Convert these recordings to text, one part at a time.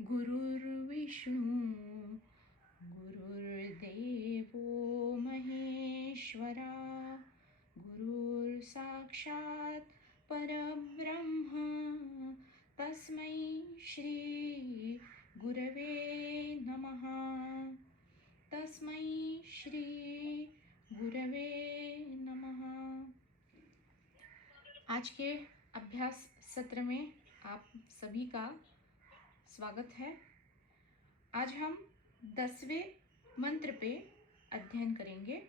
गुरुर्विष्णु गुरुर्देवो महेश्वरा गुरुर्साक्षात् परब्रह्म तस्मै श्री गुरवे नमः। तस्मै श्री गुरवे नमः। आज के अभ्यास सत्र में आप सभी का स्वागत है। आज हम 10वें मंत्र पे अध्ययन करेंगे।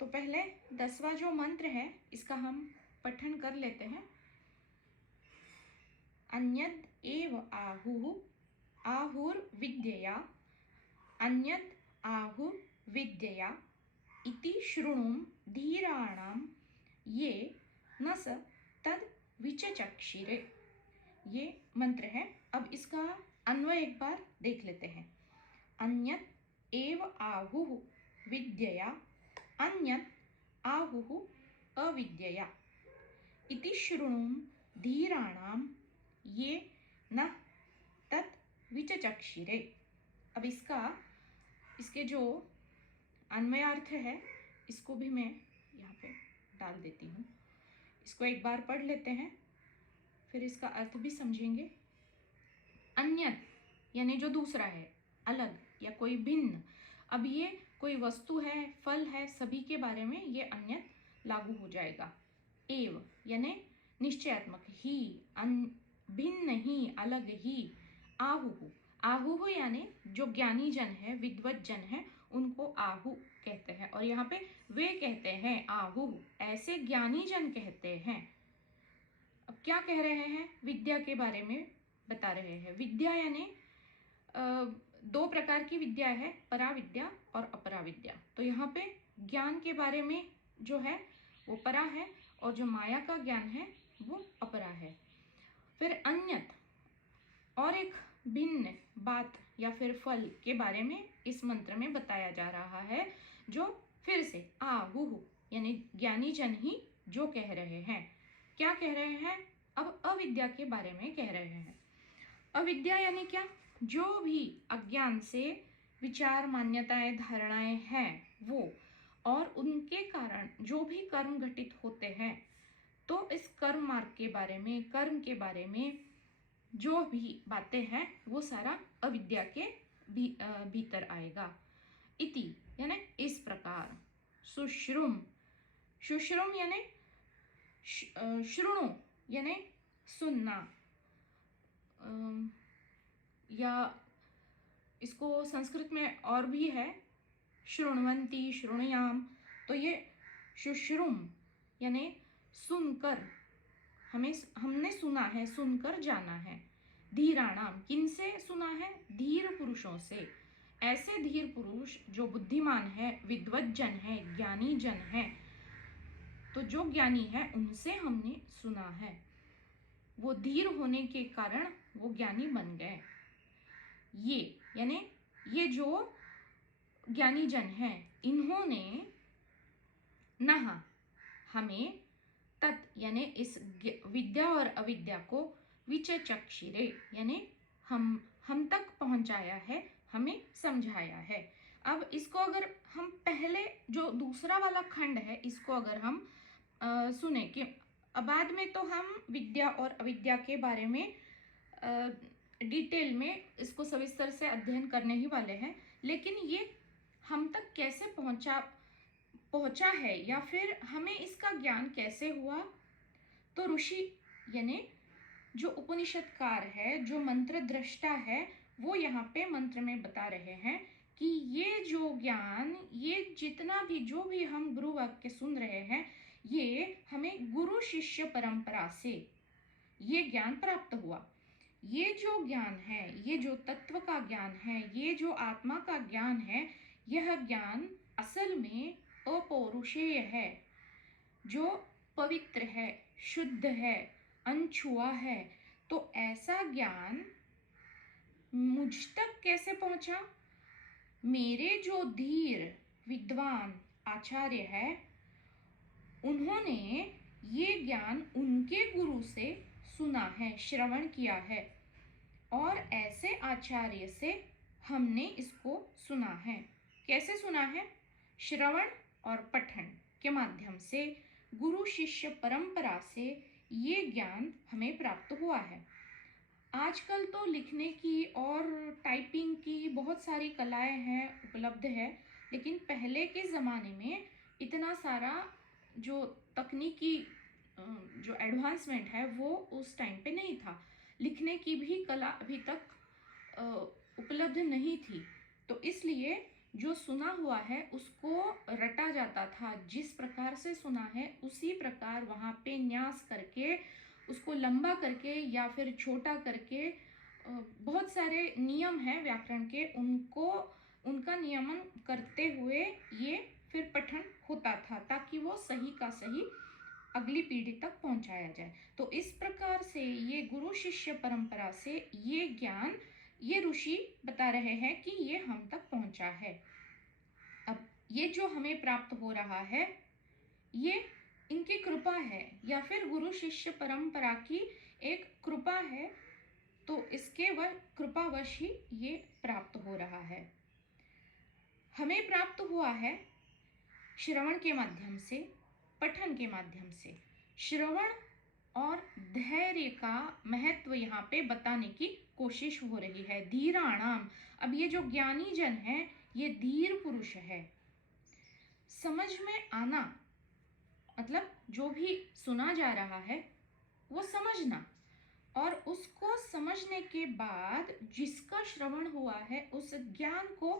तो पहले 10वां जो मंत्र है इसका हम पठन कर लेते हैं। अन्यद् एव आहुः आहुर्विद्यया अन्यद् आहुर्विद्यया इति शृणुं धीराणां ये न स तद् विचचक्षिरे। ये मंत्र है। अब इसका अन्वय एक बार देख लेते हैं। अन्यत् एव आहुः विद्यया अन्यत् आहुः अविद्यया इति शृणुं धीराणां ये न तत् विचचक्षिरे। अब इसके जो अन्वयार्थ है इसको भी मैं यहाँ पे डाल देती हूँ। इसको एक बार पढ़ लेते हैं, फिर इसका अर्थ भी समझेंगे। अन्यत यानी जो दूसरा है, अलग या कोई भिन्न। अब ये कोई वस्तु है, फल है, सभी के बारे में ये अन्यत लागू हो जाएगा। एव यानी निश्चयात्मक ही, भिन्न ही, अलग ही। आहुः आहुः यानी जो ज्ञानी जन है, विद्वत जन है, उनको आहु कहते हैं। और यहाँ पे वे कहते हैं आहुः, ऐसे ज्ञानी जन कहते हैं। अब क्या कह रहे हैं? विद्या के बारे में बता रहे हैं। विद्या यानी दो प्रकार की विद्या है, पराविद्या और अपराविद्या। तो यहाँ पे ज्ञान के बारे में जो है वो परा है और जो माया का ज्ञान है वो अपरा है। फिर अन्यत और एक भिन्न बात या फिर फल के बारे में इस मंत्र में बताया जा रहा है, जो फिर से आहुः यानी ज्ञानी जन ही जो कह रहे हैं। क्या कह रहे हैं? अब अविद्या के बारे में कह रहे हैं। अविद्या यानी क्या? जो भी अज्ञान से विचार, मान्यताएं, धारणाएं हैं वो, और उनके कारण जो भी कर्म घटित होते हैं, तो इस कर्म मार्ग के बारे में, कर्म के बारे में जो भी बातें हैं वो सारा अविद्या के भीतर आएगा। इति यानी इस प्रकार। सुश्रुम सुश्रुम यानी श्रुणु यानी सुनना, या इसको संस्कृत में और भी है शृण्वन्ति, शृणुयाम। तो ये शुश्रुम यानी सुनकर, हमने सुना है, सुनकर जाना है। धीराणाम किनसे सुना है? धीर पुरुषों से। ऐसे धीर पुरुष जो बुद्धिमान है, विद्वत जन है, ज्ञानी जन है, तो जो ज्ञानी है उनसे हमने सुना है। वो धीर होने के कारण वो ज्ञानी बन गए। ये यानी ये जो ज्ञानी जन है, इन्होंने नह हमें तत् यानी इस विद्या और अविद्या को विचचक्षिरे यानी हम तक पहुंचाया है, हमें समझाया है। अब इसको अगर हम पहले जो दूसरा वाला खंड है इसको अगर हम सुने कि बाद में तो हम विद्या और अविद्या के बारे में डिटेल में इसको सविस्तर से अध्ययन करने ही वाले हैं, लेकिन ये हम तक कैसे पहुंचा है या फिर हमें इसका ज्ञान कैसे हुआ, तो ऋषि यानी जो उपनिषदकार है, जो मंत्र दृष्टा है, वो यहाँ पे मंत्र में बता रहे हैं कि ये जो ज्ञान, ये जितना भी जो भी हम गुरु वाक्य सुन रहे हैं, ये हमें गुरु शिष्य परंपरा से ये ज्ञान प्राप्त हुआ। ये जो ज्ञान है, ये जो तत्व का ज्ञान है, ये जो आत्मा का ज्ञान है, यह ज्ञान असल में अपौरुषेय है, जो पवित्र है, शुद्ध है, अनछुआ है। तो ऐसा ज्ञान मुझ तक कैसे पहुंचा? मेरे जो धीर विद्वान आचार्य है, उन्होंने ये ज्ञान उनके गुरु से सुना है, श्रवण किया है, और ऐसे आचार्य से हमने इसको सुना है। कैसे सुना है? श्रवण और पठन के माध्यम से गुरु शिष्य परंपरा से ये ज्ञान हमें प्राप्त हुआ है। आजकल तो लिखने की और टाइपिंग की बहुत सारी कलाएं हैं, उपलब्ध है, लेकिन पहले के ज़माने में इतना सारा जो तकनीकी जो एडवांसमेंट है वो उस टाइम पे नहीं था। लिखने की भी कला अभी तक उपलब्ध नहीं थी, तो इसलिए जो सुना हुआ है उसको रटा जाता था। जिस प्रकार से सुना है उसी प्रकार वहाँ पे न्यास करके उसको लंबा करके या फिर छोटा करके बहुत सारे नियम हैं व्याकरण के, उनका नियमन करते हुए ये फिर पठन होता था ताकि वो सही का सही अगली पीढ़ी तक पहुंचाया जाए। तो इस प्रकार से ये गुरु शिष्य परंपरा से ये ज्ञान ये ऋषि बता रहे हैं कि ये हम तक पहुंचा है। अब ये जो हमें प्राप्त हो रहा है ये इनकी कृपा है या फिर गुरु शिष्य परंपरा की एक कृपा है, तो इसके कृपावश ही ये प्राप्त हो रहा है। हमें प्राप्त हुआ है श्रवण के माध्यम से, पठन के माध्यम से। श्रवण और धैर्य का महत्व यहाँ पे बताने की कोशिश हो रही है। धीराणाम, अब ये जो ज्ञानी जन है ये धीर पुरुष है। समझ में आना मतलब जो भी सुना जा रहा है वो समझना, और उसको समझने के बाद जिसका श्रवण हुआ है उस ज्ञान को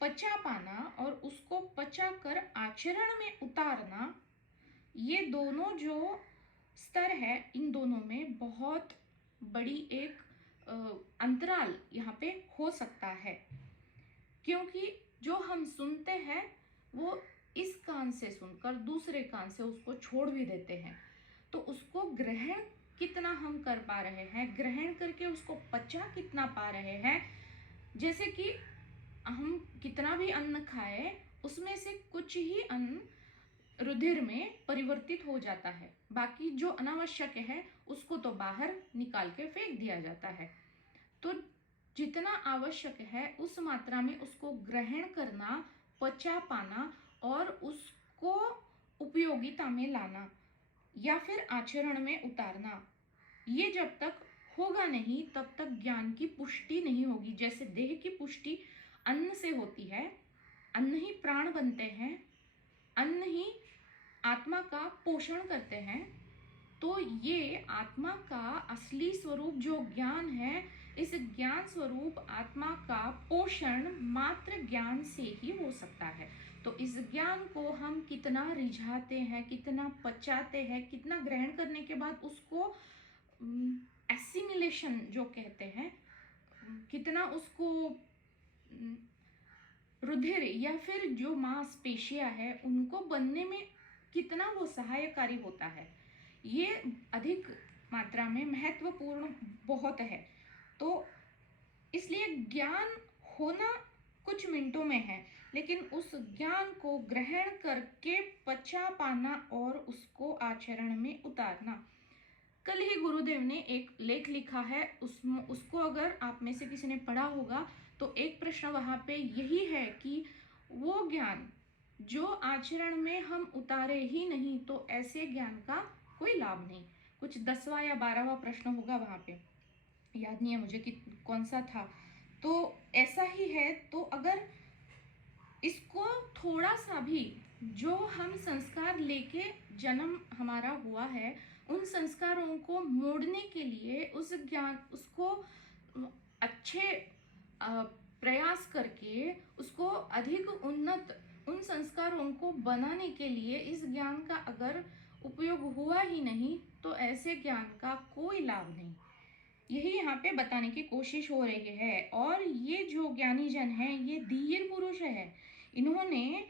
पचा पाना और उसको पचा कर आचरण में उतारना, ये दोनों जो स्तर है इन दोनों में बहुत बड़ी एक अंतराल यहाँ पे हो सकता है। क्योंकि जो हम सुनते हैं वो इस कान से सुनकर दूसरे कान से उसको छोड़ भी देते हैं, तो उसको ग्रहण कितना हम कर पा रहे हैं, ग्रहण करके उसको पचा कितना पा रहे हैं। जैसे कि हम कितना भी अन्न खाए उसमें से कुछ ही अन्न रुधिर में परिवर्तित हो जाता है, बाकी जो अनावश्यक है उसको तो बाहर निकाल के फेंक दिया जाता है। तो जितना आवश्यक है उस मात्रा में उसको ग्रहण करना, पचा पाना और उसको उपयोगिता में लाना या फिर आचरण में उतारना, ये जब तक होगा नहीं तब तक ज्ञान की पुष्टि नहीं होगी। जैसे देह की पुष्टि अन्न से होती है, अन्न ही प्राण बनते हैं, अन्न ही आत्मा का पोषण करते हैं, तो ये आत्मा का असली स्वरूप जो ज्ञान है, इस ज्ञान स्वरूप आत्मा का पोषण मात्र ज्ञान से ही हो सकता है। तो इस ज्ञान को हम कितना रिझाते हैं, कितना पचाते हैं, कितना ग्रहण करने के बाद उसको एसिमिलेशन जो कहते हैं, कितना उसको रुधिर या फिर जो मांसपेशियां है उनको बनने में कितना वो सहायकारी होता है, ये अधिक मात्रा में महत्वपूर्ण बहुत है। तो इसलिए ज्ञान होना कुछ मिनटों में है, लेकिन उस ज्ञान को ग्रहण करके पचा पाना और उसको आचरण में उतारना। कल ही गुरुदेव ने एक लेख लिखा है, उसको अगर आप में से किसी ने पढ़ा होगा तो एक प्रश्न वहाँ पे यही है कि वो ज्ञान जो आचरण में हम उतारे ही नहीं तो ऐसे ज्ञान का कोई लाभ नहीं। कुछ 10वां या 12वां प्रश्न होगा वहाँ पे, याद नहीं है मुझे कि कौन सा था। तो ऐसा ही है, तो अगर इसको थोड़ा सा भी जो हम संस्कार लेके जन्म हमारा हुआ है उन संस्कारों को मोड़ने के लिए उस ज्ञान उसको अच्छे प्रयास करके उसको अधिक उन्नत उन संस्कारों को बनाने के लिए इस ज्ञान का अगर उपयोग हुआ ही नहीं तो ऐसे ज्ञान का कोई लाभ नहीं। यही यहाँ पे बताने की कोशिश हो रही है। और ये जो ज्ञानी जन है ये धीर पुरुष है, इन्होंने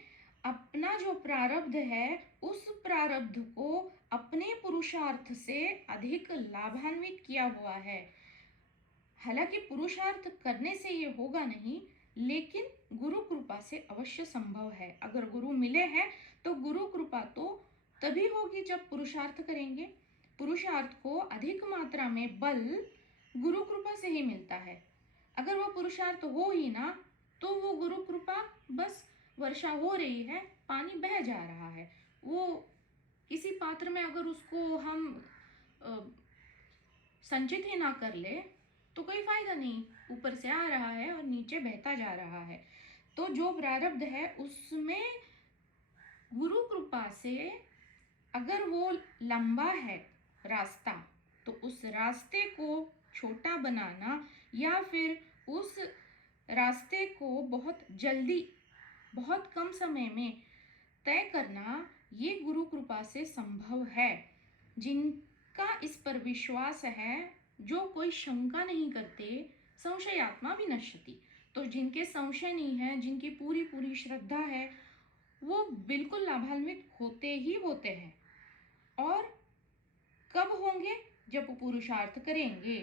अपना जो प्रारब्ध है उस प्रारब्ध को अपने पुरुषार्थ से अधिक लाभान्वित किया हुआ है। हालांकि पुरुषार्थ करने से ये होगा नहीं, लेकिन गुरु कृपा से अवश्य संभव है। अगर गुरु मिले हैं तो गुरु कृपा तो तभी होगी जब पुरुषार्थ करेंगे। पुरुषार्थ को अधिक मात्रा में बल गुरु कृपा से ही मिलता है। अगर वो पुरुषार्थ हो ही ना, तो वो गुरु कृपा बस वर्षा हो रही है, पानी बह जा रहा है। वो किसी पात्र में अगर उसको हम अ, संचित ही ना कर ले तो कोई फायदा नहीं, ऊपर से आ रहा है और नीचे बहता जा रहा है। तो जो प्रारब्ध है उसमें गुरु कृपा से अगर वो लंबा है रास्ता, तो उस रास्ते को छोटा बनाना या फिर उस रास्ते को बहुत जल्दी, बहुत कम समय में तय करना, ये गुरु कृपा से संभव है। जिनका इस पर विश्वास है, जो कोई शंका नहीं करते, संशयात्मा विनश्यति, तो जिनके संशय नहीं है, जिनकी पूरी पूरी श्रद्धा है, वो बिल्कुल लाभान्वित होते ही होते हैं। और कब होंगे? जब वो पुरुषार्थ करेंगे,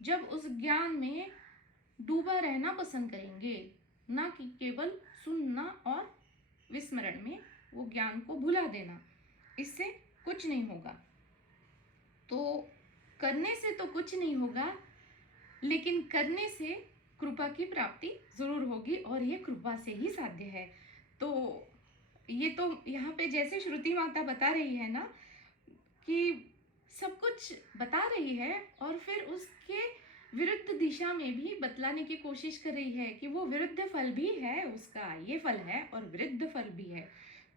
जब उस ज्ञान में डूबा रहना पसंद करेंगे, ना कि केवल सुनना और विस्मरण में वो ज्ञान को भुला देना। इससे कुछ नहीं होगा। तो करने से तो कुछ नहीं होगा, लेकिन करने से कृपा की प्राप्ति जरूर होगी, और ये कृपा से ही साध्य है। तो ये तो यहाँ पे जैसे श्रुति माता बता रही है ना, कि सब कुछ बता रही है और फिर उसके विरुद्ध दिशा में भी बतलाने की कोशिश कर रही है कि वो विरुद्ध फल भी है, उसका ये फल है और विरुद्ध फल भी है।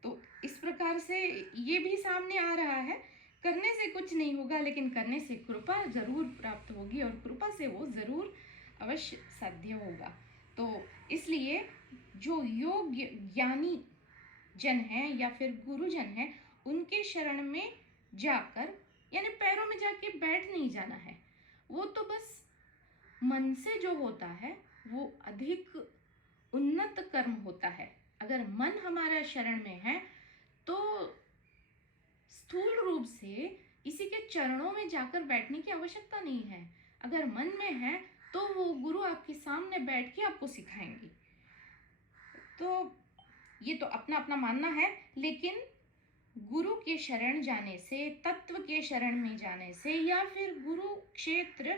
तो इस प्रकार से ये भी सामने आ रहा है, करने से कुछ नहीं होगा, लेकिन करने से कृपा जरूर प्राप्त होगी और कृपा से वो जरूर अवश्य साध्य होगा। तो इसलिए जो योग्य ज्ञानी जन है या फिर गुरुजन है, उनके शरण में जाकर, यानी पैरों में जाके बैठ नहीं जाना है। वो तो बस मन से जो होता है वो अधिक उन्नत कर्म होता है। अगर मन हमारा शरण में है तो स्थूल रूप से इसी के चरणों में जाकर बैठने की आवश्यकता नहीं है। अगर मन में है तो वो गुरु आपके सामने बैठ के आपको सिखाएंगे। तो ये तो अपना अपना मानना है, लेकिन गुरु के शरण जाने से, तत्व के शरण में जाने से, या फिर गुरु क्षेत्र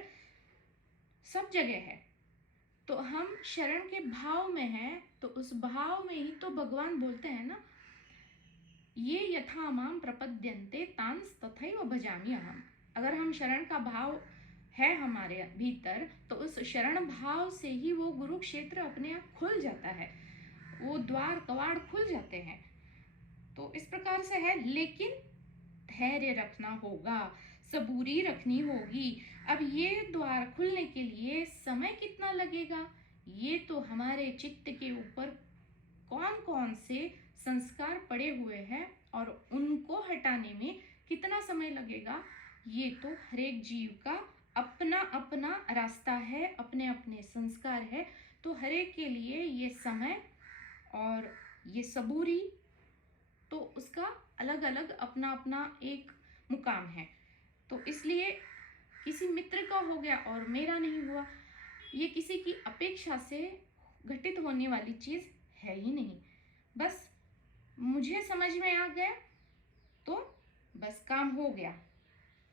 सब जगह है, तो हम शरण के भाव में हैं, तो उस भाव में ही तो भगवान बोलते हैं ना, ये यथा माम प्रपद्यन्ते तांस तथैव भजामि अहम। अगर हम शरण का भाव है हमारे भीतर, तो उस शरण भाव से ही वो गुरु क्षेत्र अपने आप खुल जाता है, वो द्वार कवाड़ खुल जाते हैं। तो इस प्रकार से है, लेकिन धैर्य रखना होगा, सबूरी रखनी होगी। अब ये द्वार खुलने के लिए समय कितना लगेगा, ये तो हमारे चित्त के ऊपर कौन कौन से संस्कार पड़े हुए हैं और उनको हटाने में कितना समय लगेगा, ये तो हर एक जीव का अपना अपना रास्ता है, अपने अपने संस्कार है। तो हर एक के लिए ये समय और ये सबूरी, तो उसका अलग अलग अपना अपना एक मुकाम है। तो इसलिए किसी मित्र का हो गया और मेरा नहीं हुआ, ये किसी की अपेक्षा से घटित होने वाली चीज है ही नहीं। बस मुझे समझ में आ गया तो बस काम हो गया,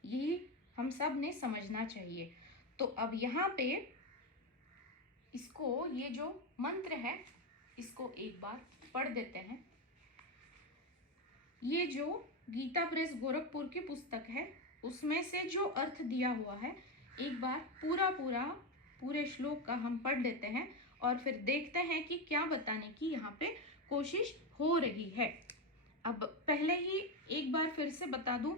यही हम सब ने समझना चाहिए। तो अब यहाँ पे इसको, ये जो मंत्र है, इसको एक बार पढ़ देते हैं। ये जो गीता प्रेस गोरखपुर की पुस्तक है, उसमें से जो अर्थ दिया हुआ है, एक बार पूरे श्लोक का हम पढ़ लेते हैं और फिर देखते हैं कि क्या बताने की यहाँ पे कोशिश हो रही है। अब पहले ही एक बार फिर से बता दूं,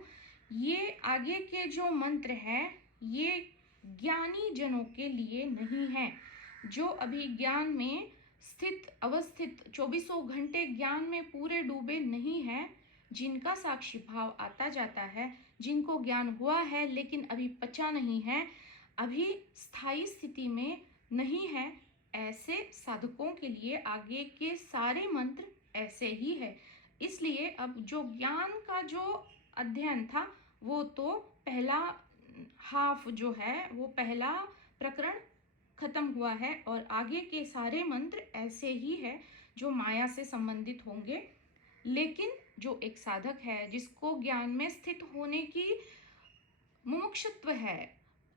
ये आगे के जो मंत्र है, ये ज्ञानी जनों के लिए नहीं है। जो अभी ज्ञान में स्थित अवस्थित 24 घंटे ज्ञान में पूरे डूबे नहीं हैं, जिनका साक्षी भाव आता जाता है, जिनको ज्ञान हुआ है लेकिन अभी पचा नहीं है, अभी स्थायी स्थिति में नहीं है, ऐसे साधकों के लिए आगे के सारे मंत्र ऐसे ही है। इसलिए अब जो ज्ञान का जो अध्ययन था, वो तो पहला हाफ जो है, वो पहला प्रकरण खत्म हुआ है, और आगे के सारे मंत्र ऐसे ही है जो माया से संबंधित होंगे। लेकिन जो एक साधक है, जिसको ज्ञान में स्थित होने की मुमुक्षुत्व है,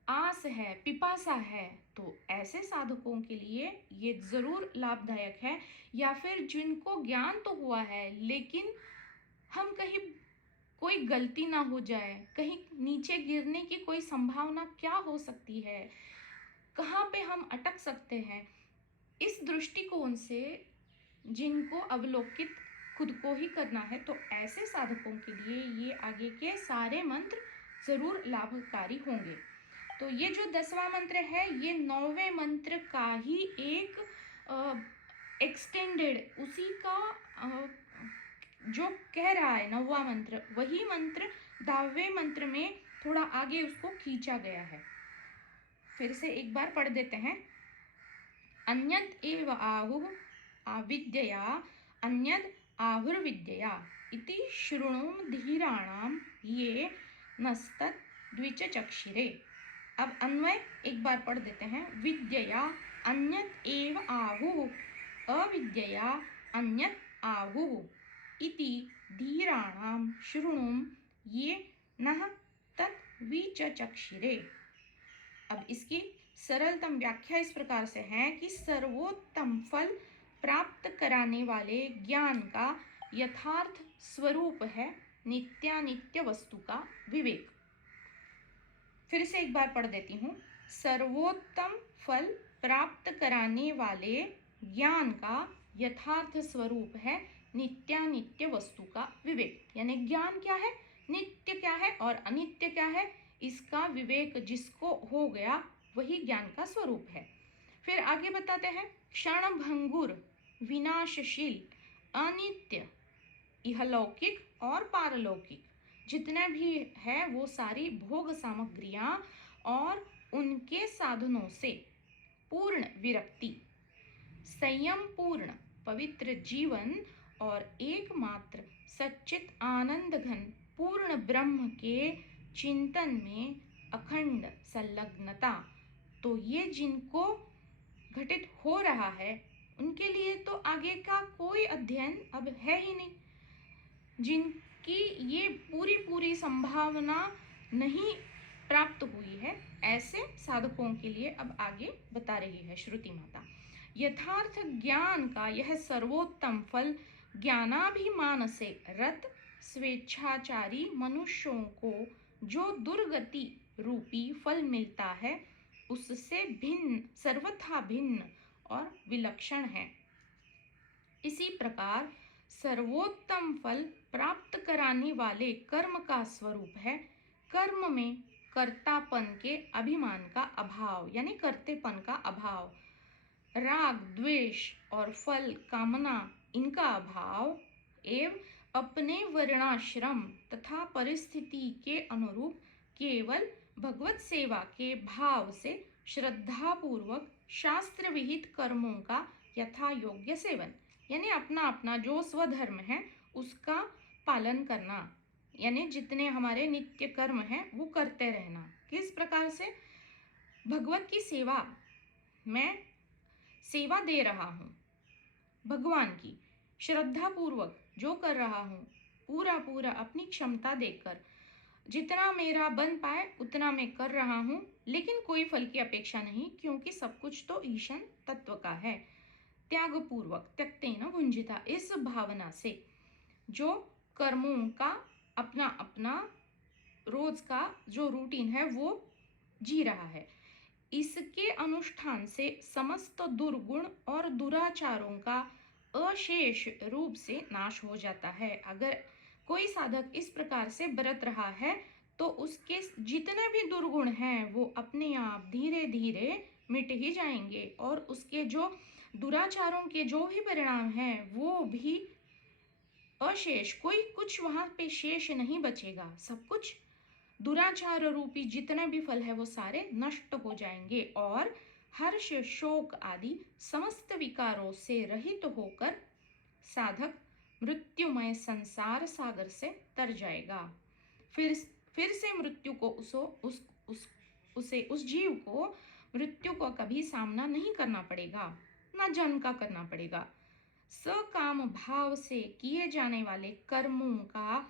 आस है, पिपासा है, तो ऐसे साधकों के लिए ये ज़रूर लाभदायक है। या फिर जिनको ज्ञान तो हुआ है लेकिन हम कहीं कोई गलती ना हो जाए, कहीं नीचे गिरने की कोई संभावना क्या हो सकती है, कहाँ पे हम अटक सकते हैं, इस दृष्टिकोण से जिनको अवलोकित खुद को ही करना है, तो ऐसे साधकों के लिए ये आगे के सारे मंत्र ज़रूर लाभकारी होंगे। तो ये जो 10वां मंत्र है ये 9वें मंत्र का ही एक एक्सटेंडेड, उसी का जो कह रहा है 9वां मंत्र, वही मंत्र 10वें मंत्र में थोड़ा आगे उसको खींचा गया है। फिर से एक बार पढ़ देते हैं। अन्यत् एव आहुः अविद्यया अन्यद् आहुर्विद्यया इति शृणुम धीराणाम ये नस्तत् द्विचचक्षिरे। अब अन्वय एक बार पढ़ देते हैं। विद्यया अन्यत् एव आहुः अविद्यया अन्यत् आहुः इति धीराणाम शृणुम ये नः तत् विचचक्षिरे। अब इसकी सरलतम व्याख्या इस प्रकार से है कि सर्वोत्तम फल प्राप्त कराने वाले ज्ञान का यथार्थ स्वरूप है नित्यानित्य वस्तु का विवेक। फिर से एक बार पढ़ देती हूँ। सर्वोत्तम फल प्राप्त कराने वाले ज्ञान का यथार्थ स्वरूप है नित्यानित्य वस्तु का विवेक। यानी ज्ञान क्या है, नित्य क्या है और अनित्य क्या है, इसका विवेक जिसको हो गया वही ज्ञान का स्वरूप है। फिर आगे बताते हैं। क्षण भंगुर विनाशशील अनित्य इहलौकिक और पारलौकिक जितने भी है वो सारी भोग सामग्रियां और उनके साधनों से पूर्ण विरक्ति, संयम पूर्ण पवित्र जीवन और एकमात्र सच्चित आनंद घन पूर्ण ब्रह्म के चिंतन में अखंड संलग्नता, तो ये जिनको घटित हो रहा है उनके लिए तो आगे का कोई अध्ययन अब है ही नहीं। जिनकी ये पूरी पूरी संभावना नहीं प्राप्त हुई है, ऐसे साधकों के लिए अब आगे बता रही है श्रुति माता। यथार्थ ज्ञान का यह सर्वोत्तम फल ज्ञानाभिमान से रत स्वेच्छाचारी मनुष्यों को जो दुर्गति रूपी फल मिलता है उससे भिन्न, सर्वथा भिन्न और विलक्षण है। इसी प्रकार सर्वोत्तम फल प्राप्त कराने वाले कर्म का स्वरूप है कर्म में कर्तापन के अभिमान का अभाव, यानी कर्तेपन का अभाव, राग द्वेष और फल कामना इनका अभाव एवं अपने वर्णाश्रम तथा परिस्थिति के अनुरूप केवल भगवत सेवा के भाव से श्रद्धा पूर्वक शास्त्र विहित कर्मों का यथा योग्य सेवन, यानी अपना अपना जो स्वधर्म है उसका पालन करना, यानी जितने हमारे नित्य कर्म हैं वो करते रहना। किस प्रकार से? भगवत की सेवा, मैं सेवा दे रहा हूँ भगवान की, श्रद्धा पूर्वक जो कर रहा हूँ, पूरा पूरा अपनी क्षमता देकर जितना मेरा बन पाए उतना मैं कर रहा हूँ, लेकिन कोई फल की अपेक्षा नहीं, क्योंकि सब कुछ तो ईशन तत्व का है। त्याग पूर्वक त्यक्तेन भुंजिता, इस भावना से जो कर्मों का अपना अपना रोज का जो रूटीन है वो जी रहा है, इसके अनुष्ठान से समस्त दुर्गुण और दुराचारों का अशेष रूप से नाश हो जाता है। अगर कोई साधक इस प्रकार से बरत रहा है तो उसके जितने भी दुर्गुण हैं वो अपने आप धीरे धीरे मिट ही जाएंगे और उसके जो दुराचारों के जो भी परिणाम हैं वो भी अशेष, कोई कुछ वहां पे शेष नहीं बचेगा। सब कुछ दुराचार रूपी जितने भी फल है वो सारे नष्ट हो जाएंगे और हर्ष शोक आदि समस्त विकारों से रहित होकर साधक मृत्युमय संसार सागर से तर जाएगा। फिर से मृत्यु को उस जीव को मृत्यु का कभी सामना नहीं करना पड़ेगा, ना जन्म का करना पड़ेगा। सकाम भाव से किए जाने वाले कर्मों का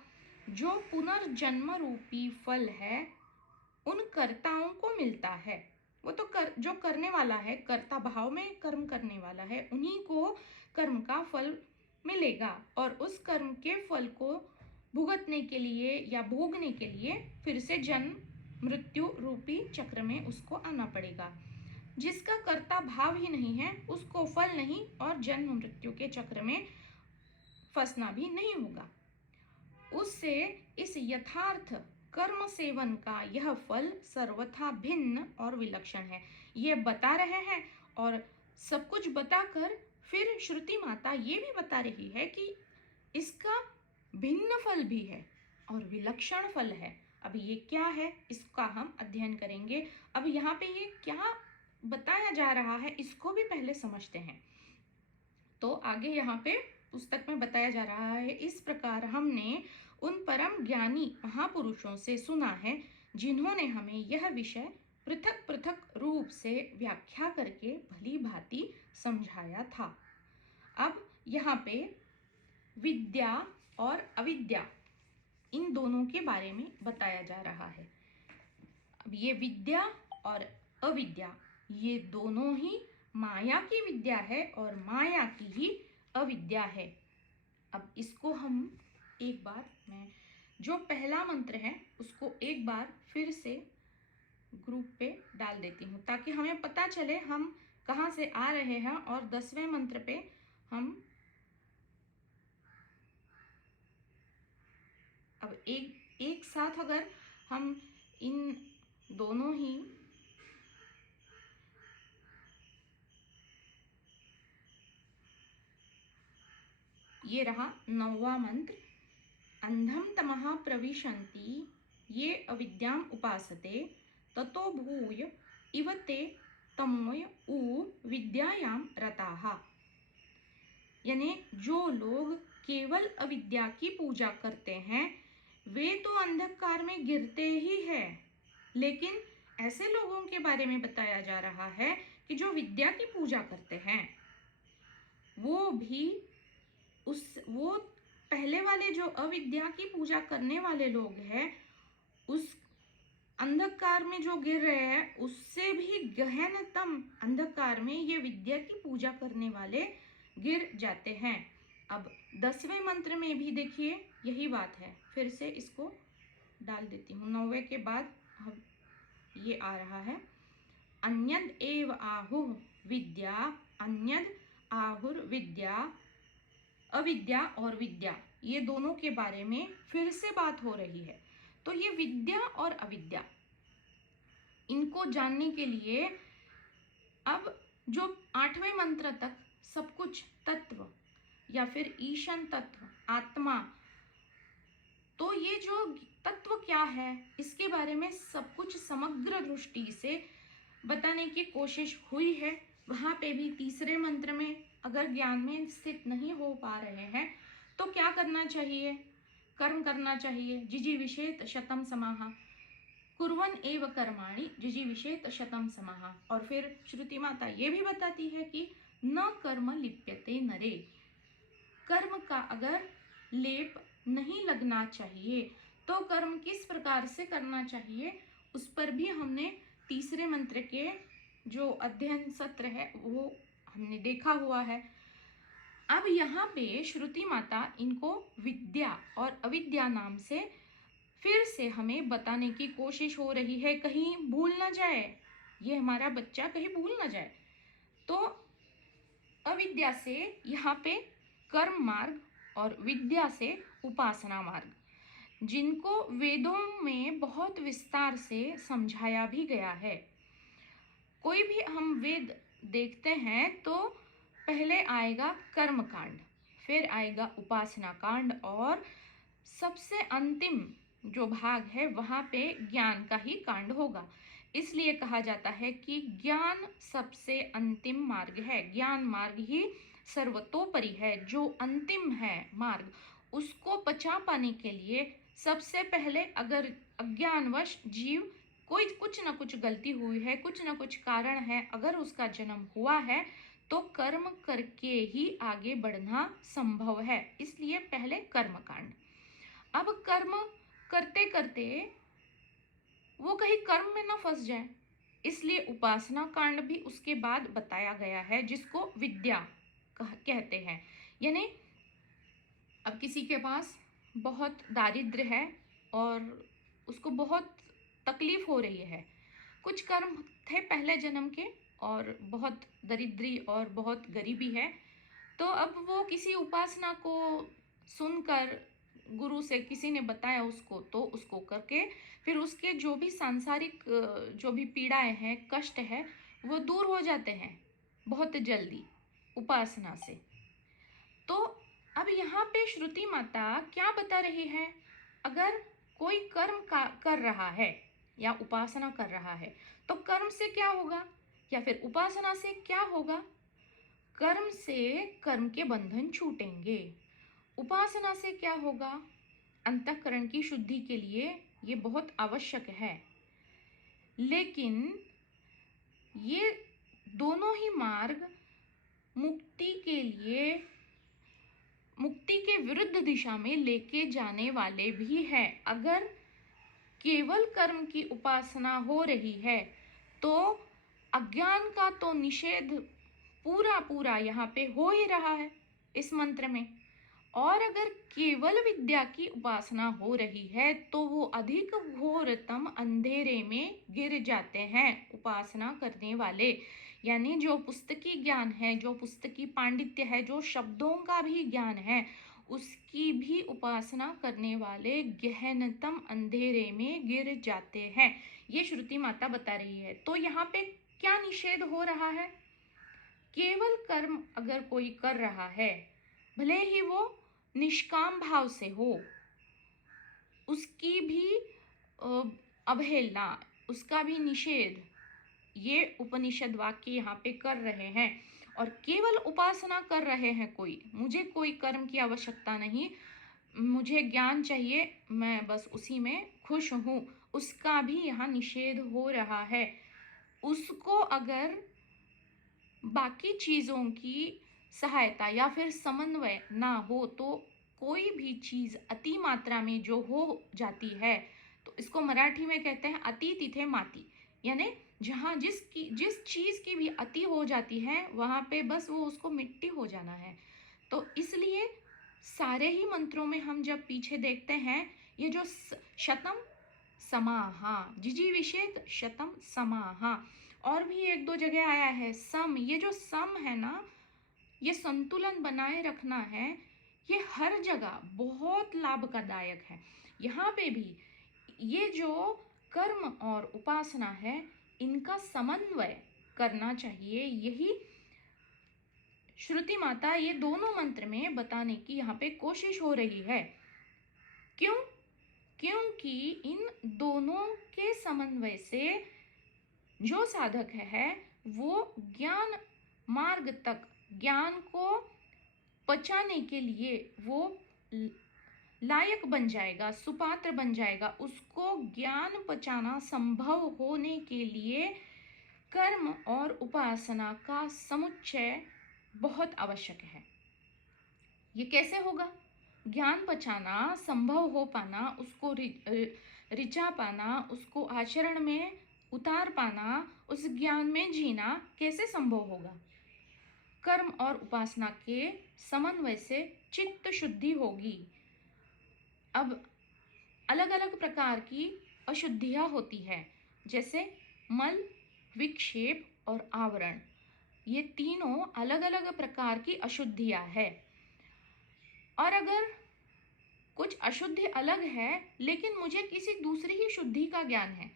जो पुनर्जन्म रूपी फल है उन कर्ताओं को मिलता है। वो तो जो करने वाला है, कर्ता भाव में कर्म करने वाला है, उन्हीं को कर्म का फल मिलेगा और उस कर्म के फल को भुगतने के लिए या भोगने के लिए फिर से जन्म मृत्यु रूपी चक्र में उसको आना पड़ेगा। जिसका कर्ता भाव ही नहीं है उसको फल नहीं और जन्म मृत्यु के चक्र में फंसना भी नहीं होगा। उससे इस यथार्थ कर्म सेवन का यह फल सर्वथा भिन्न और विलक्षण है। ये बता रहे हैं और सब कुछ बताकर फिर श्रुति माता ये भी बता रही है कि इसका भिन्न फल भी है और विलक्षण फल है। अब ये क्या है इसका हम अध्ययन करेंगे। अब यहाँ पे ये क्या बताया जा रहा है इसको भी पहले समझते हैं। तो आगे यहाँ पे पुस्तक में बताया जा रहा है, इस प्रकार हमने उन परम ज्ञानी महापुरुषों से सुना है जिन्होंने हमें यह विषय पृथक पृथक रूप से व्याख्या करके भली भांति समझाया था। अब यहाँ पे विद्या और अविद्या इन दोनों के बारे में बताया जा रहा है। अब ये विद्या और अविद्या ये दोनों ही माया की विद्या है और माया की ही अविद्या है। अब इसको हम एक बार, मैं जो पहला मंत्र है उसको एक बार फिर से ग्रुप पे डाल देती हूँ ताकि हमें पता चले हम कहाँ से आ रहे हैं और 10वें मंत्र पे हम अब एक साथ अगर हम इन दोनों ही ये रहा 9वां मंत्र, अंधम तमः प्रविशन्ति ये अविद्याम उपासते ततो भूय इव ते तमोय उ विद्यायाम रताः। यानी जो लोग केवल अविद्या की पूजा करते हैं वे तो अंधकार में गिरते ही हैं, लेकिन ऐसे लोगों के बारे में बताया जा रहा है कि जो विद्या की पूजा करते हैं वो भी वो पहले वाले जो अविद्या की पूजा करने वाले लोग हैं उस अंधकार में जो गिर रहे हैं उससे भी गहनतम अंधकार में ये विद्या की पूजा करने वाले गिर जाते हैं। अब 10वें मंत्र में भी देखिए यही बात है, फिर से इसको डाल देती हूँ। 9वें के बाद ये आ रहा है, अन्यद एव आहुः विद्या अन्यद आहुर विद्या। अविद्या और विद्या ये दोनों के बारे में फिर से बात हो रही है। तो ये विद्या और अविद्या इनको जानने के लिए अब जो 8वें मंत्र तक सब कुछ तत्व या फिर ईशन तत्व आत्मा, तो ये जो तत्व क्या है इसके बारे में सब कुछ समग्र दृष्टि से बताने की कोशिश हुई है। वहां पे भी तीसरे मंत्र में अगर ज्ञान में स्थित नहीं हो पा रहे हैं तो क्या करना चाहिए, कर्म करना चाहिए। जिजीविषेत शतम समाह कुर्वन् एव कर्माणि जिजीविषेत शतम समाह। और फिर श्रुति माता ये भी बताती है कि न कर्म लिप्यते नरे, कर्म का अगर लेप नहीं लगना चाहिए तो कर्म किस प्रकार से करना चाहिए उस पर भी हमने तीसरे मंत्र के जो अध्ययन सत्र है वो हमने देखा हुआ है। अब यहाँ पे श्रुति माता इनको विद्या और अविद्या नाम से फिर से हमें बताने की कोशिश हो रही है, कहीं भूल ना जाए, ये हमारा बच्चा कहीं भूल ना जाए। तो अविद्या से यहाँ पे कर्म मार्ग और विद्या से उपासना मार्ग, जिनको वेदों में बहुत विस्तार से समझाया भी गया है। कोई भी हम वेद देखते हैं तो पहले आएगा कर्म कांड, फिर आएगा उपासना कांड और सबसे अंतिम जो भाग है वहाँ पे ज्ञान का ही कांड होगा। इसलिए कहा जाता है कि ज्ञान सबसे अंतिम मार्ग है, ज्ञान मार्ग ही सर्वतोपरि है। जो अंतिम है मार्ग उसको पचा पाने के लिए सबसे पहले अगर अज्ञानवश जीव कोई कुछ ना कुछ गलती हुई है, कुछ ना कुछ कारण है, अगर उसका जन्म हुआ है तो कर्म करके ही आगे बढ़ना संभव है। इसलिए पहले कर्म कांड। अब कर्म करते करते वो कहीं कर्म में ना फंस जाए, इसलिए उपासना कांड भी उसके बाद बताया गया है, जिसको विद्या कहते हैं। यानी अब किसी के पास बहुत दारिद्र्य है और उसको बहुत तकलीफ हो रही है, कुछ कर्म थे पहले जन्म के और बहुत दरिद्री और बहुत गरीबी है, तो अब वो किसी उपासना को सुनकर, गुरु से किसी ने बताया उसको, तो उसको करके फिर उसके जो भी सांसारिक जो भी पीड़ाएं हैं, कष्ट है, वो दूर हो जाते हैं बहुत जल्दी उपासना से। तो अब यहाँ पे श्रुति माता क्या बता रही है? अगर कोई कर्म कर रहा है या उपासना कर रहा है, तो कर्म से क्या होगा या फिर उपासना से क्या होगा? कर्म से कर्म के बंधन छूटेंगे। उपासना से क्या होगा? अंतःकरण की शुद्धि के लिए ये बहुत आवश्यक है। लेकिन ये दोनों ही मार्ग मुक्ति के लिए, मुक्ति के विरुद्ध दिशा में लेके जाने वाले भी हैं। अगर केवल कर्म की उपासना हो रही है तो अज्ञान का तो निषेध पूरा पूरा यहाँ पे हो ही रहा है इस मंत्र में। और अगर केवल विद्या की उपासना हो रही है तो वो अधिक घोरतम अंधेरे में गिर जाते हैं उपासना करने वाले। यानी जो पुस्तकी ज्ञान है, जो पुस्तकी पांडित्य है, जो शब्दों का भी ज्ञान है, उसकी भी उपासना करने वाले गहनतम अंधेरे में गिर जाते हैं। ये श्रुति माता बता रही है। तो यहाँ पे क्या निषेध हो रहा है? केवल कर्म अगर कोई कर रहा है, भले ही वो निष्काम भाव से हो, उसकी भी अवहेलना, उसका भी निषेध ये उपनिषद वाक्य यहाँ पे कर रहे हैं। और केवल उपासना कर रहे हैं कोई, मुझे कोई कर्म की आवश्यकता नहीं, मुझे ज्ञान चाहिए, मैं बस उसी में खुश हूँ, उसका भी यहाँ निषेध हो रहा है। उसको अगर बाकी चीज़ों की सहायता या फिर समन्वय ना हो, तो कोई भी चीज़ अति मात्रा में जो हो जाती है, तो इसको मराठी में कहते हैं अति तिथे माती। यानी जहाँ जिस चीज़ की भी अति हो जाती है, वहाँ पे बस वो उसको मिट्टी हो जाना है। तो इसलिए सारे ही मंत्रों में हम जब पीछे देखते हैं, ये जो शतम समाहा, जिजी विषेद शतम समाहा, और भी एक दो जगह आया है सम। ये जो सम है ना, ये संतुलन बनाए रखना है, ये हर जगह बहुत लाभदायक है। यहाँ पे भी ये जो कर्म और उपासना है, इनका समन्वय करना चाहिए। यही श्रुति माता ये दोनों मंत्र में बताने की यहाँ पे कोशिश हो रही है। क्यों? क्योंकि इन दोनों के समन्वय से जो साधक है वो ज्ञान मार्ग तक, ज्ञान को पचाने के लिए वो लायक बन जाएगा, सुपात्र बन जाएगा। उसको ज्ञान पचाना संभव होने के लिए कर्म और उपासना का समुच्चय बहुत आवश्यक है। ये कैसे होगा? ज्ञान पचाना, संभव हो पाना, उसको रिचा पाना, उसको आचरण में उतार पाना, उस ज्ञान में जीना कैसे संभव होगा? कर्म और उपासना के समन्वय से चित्त शुद्धि होगी। अब अलग अलग प्रकार की अशुद्धियां होती है, जैसे मल, विक्षेप और आवरण। ये तीनों अलग अलग प्रकार की अशुद्धियां है। और अगर कुछ अशुद्धि अलग है लेकिन मुझे किसी दूसरी ही शुद्धि का ज्ञान है,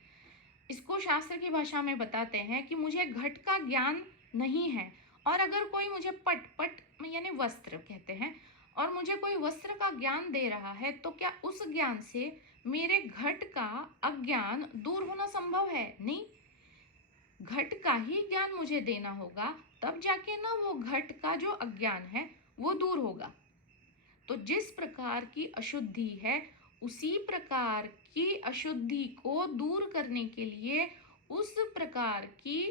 इसको शास्त्र की भाषा में बताते हैं कि मुझे घट का ज्ञान नहीं है, और अगर कोई मुझे पट यानी वस्त्र कहते हैं, और मुझे कोई वस्त्र का ज्ञान दे रहा है, तो क्या उस ज्ञान से मेरे घट का अज्ञान दूर होना संभव है? नहीं। घट का ही ज्ञान मुझे देना होगा, तब जाके ना वो घट का जो अज्ञान है वो दूर होगा। तो जिस प्रकार की अशुद्धि है, उसी प्रकार की अशुद्धि को दूर करने के लिए उस प्रकार की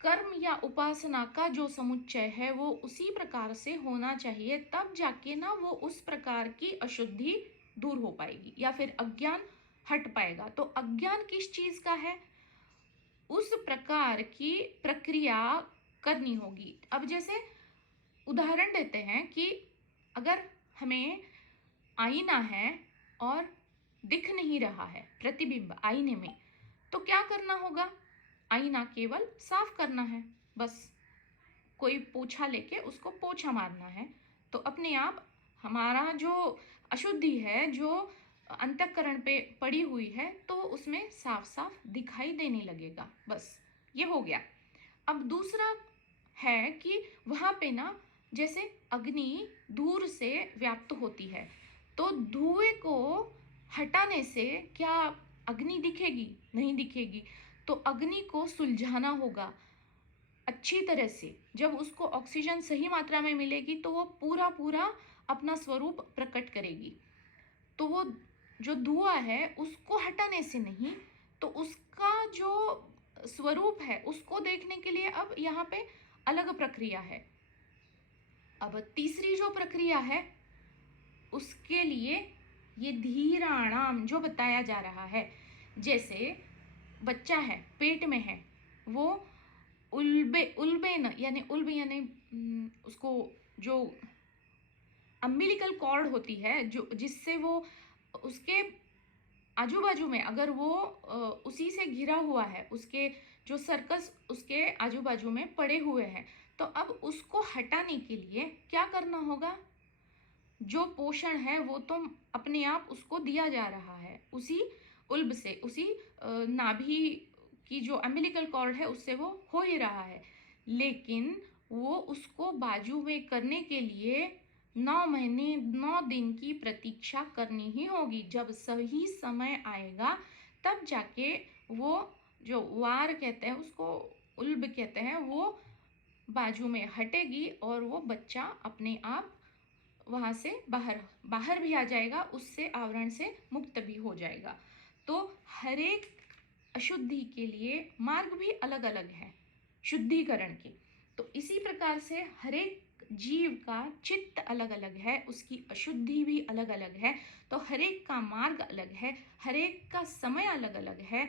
कर्म या उपासना का जो समुच्चय है वो उसी प्रकार से होना चाहिए, तब जाके ना वो उस प्रकार की अशुद्धि दूर हो पाएगी या फिर अज्ञान हट पाएगा। तो अज्ञान किस चीज का है? उस प्रकार की प्रक्रिया करनी होगी। अब जैसे उदाहरण देते हैं कि अगर हमें आईना है और दिख नहीं रहा है प्रतिबिंब आईने में, तो क्या करना होगा? आईना केवल साफ करना है, बस कोई पोछा लेके उसको पोछा मारना है, तो अपने आप हमारा जो अशुद्धि है, जो अंतःकरण पे पड़ी हुई है, तो उसमें साफ साफ दिखाई देने लगेगा। बस ये हो गया। अब दूसरा है कि वहाँ पे ना जैसे अग्नि दूर से व्याप्त होती है, तो धुएं को हटाने से क्या अग्नि दिखेगी? नहीं दिखेगी। तो अग्नि को सुलझाना होगा अच्छी तरह से। जब उसको ऑक्सीजन सही मात्रा में मिलेगी तो वो पूरा पूरा अपना स्वरूप प्रकट करेगी। तो वो जो धुआं है उसको हटाने से नहीं, तो उसका जो स्वरूप है उसको देखने के लिए अब यहाँ पे अलग प्रक्रिया है। अब तीसरी जो प्रक्रिया है उसके लिए ये धीराणाम जो बताया जा रहा है, जैसे बच्चा है, पेट में है, वो उल्बे यानी उसको जो अम्बिलिकल कॉर्ड होती है, जो जिससे वो उसके आजू बाजू में, अगर वो उसी से घिरा हुआ है, उसके जो सर्कस उसके आजू बाजू में पड़े हुए हैं, तो अब उसको हटाने के लिए क्या करना होगा? जो पोषण है वो तो अपने आप उसको दिया जा रहा है, उसी उल्ब से, उसी नाभि की जो अम्बिलिकल कॉर्ड है उससे वो हो ही रहा है। लेकिन वो उसको बाजू में करने के लिए 9 महीने 9 दिन की प्रतीक्षा करनी ही होगी। जब सही समय आएगा तब जाके वो जो वार कहते हैं, उसको उल्ब कहते हैं, वो बाजू में हटेगी और वो बच्चा अपने आप वहां से बाहर बाहर भी आ जाएगा, उससे आवरण से मुक्त भी हो जाएगा। तो हर एक अशुद्धि के लिए मार्ग भी अलग अलग है शुद्धिकरण के। तो इसी प्रकार से हर एक जीव का चित्त अलग अलग है, उसकी अशुद्धि भी अलग अलग है, तो हर एक का मार्ग अलग है, हर एक का समय अलग अलग है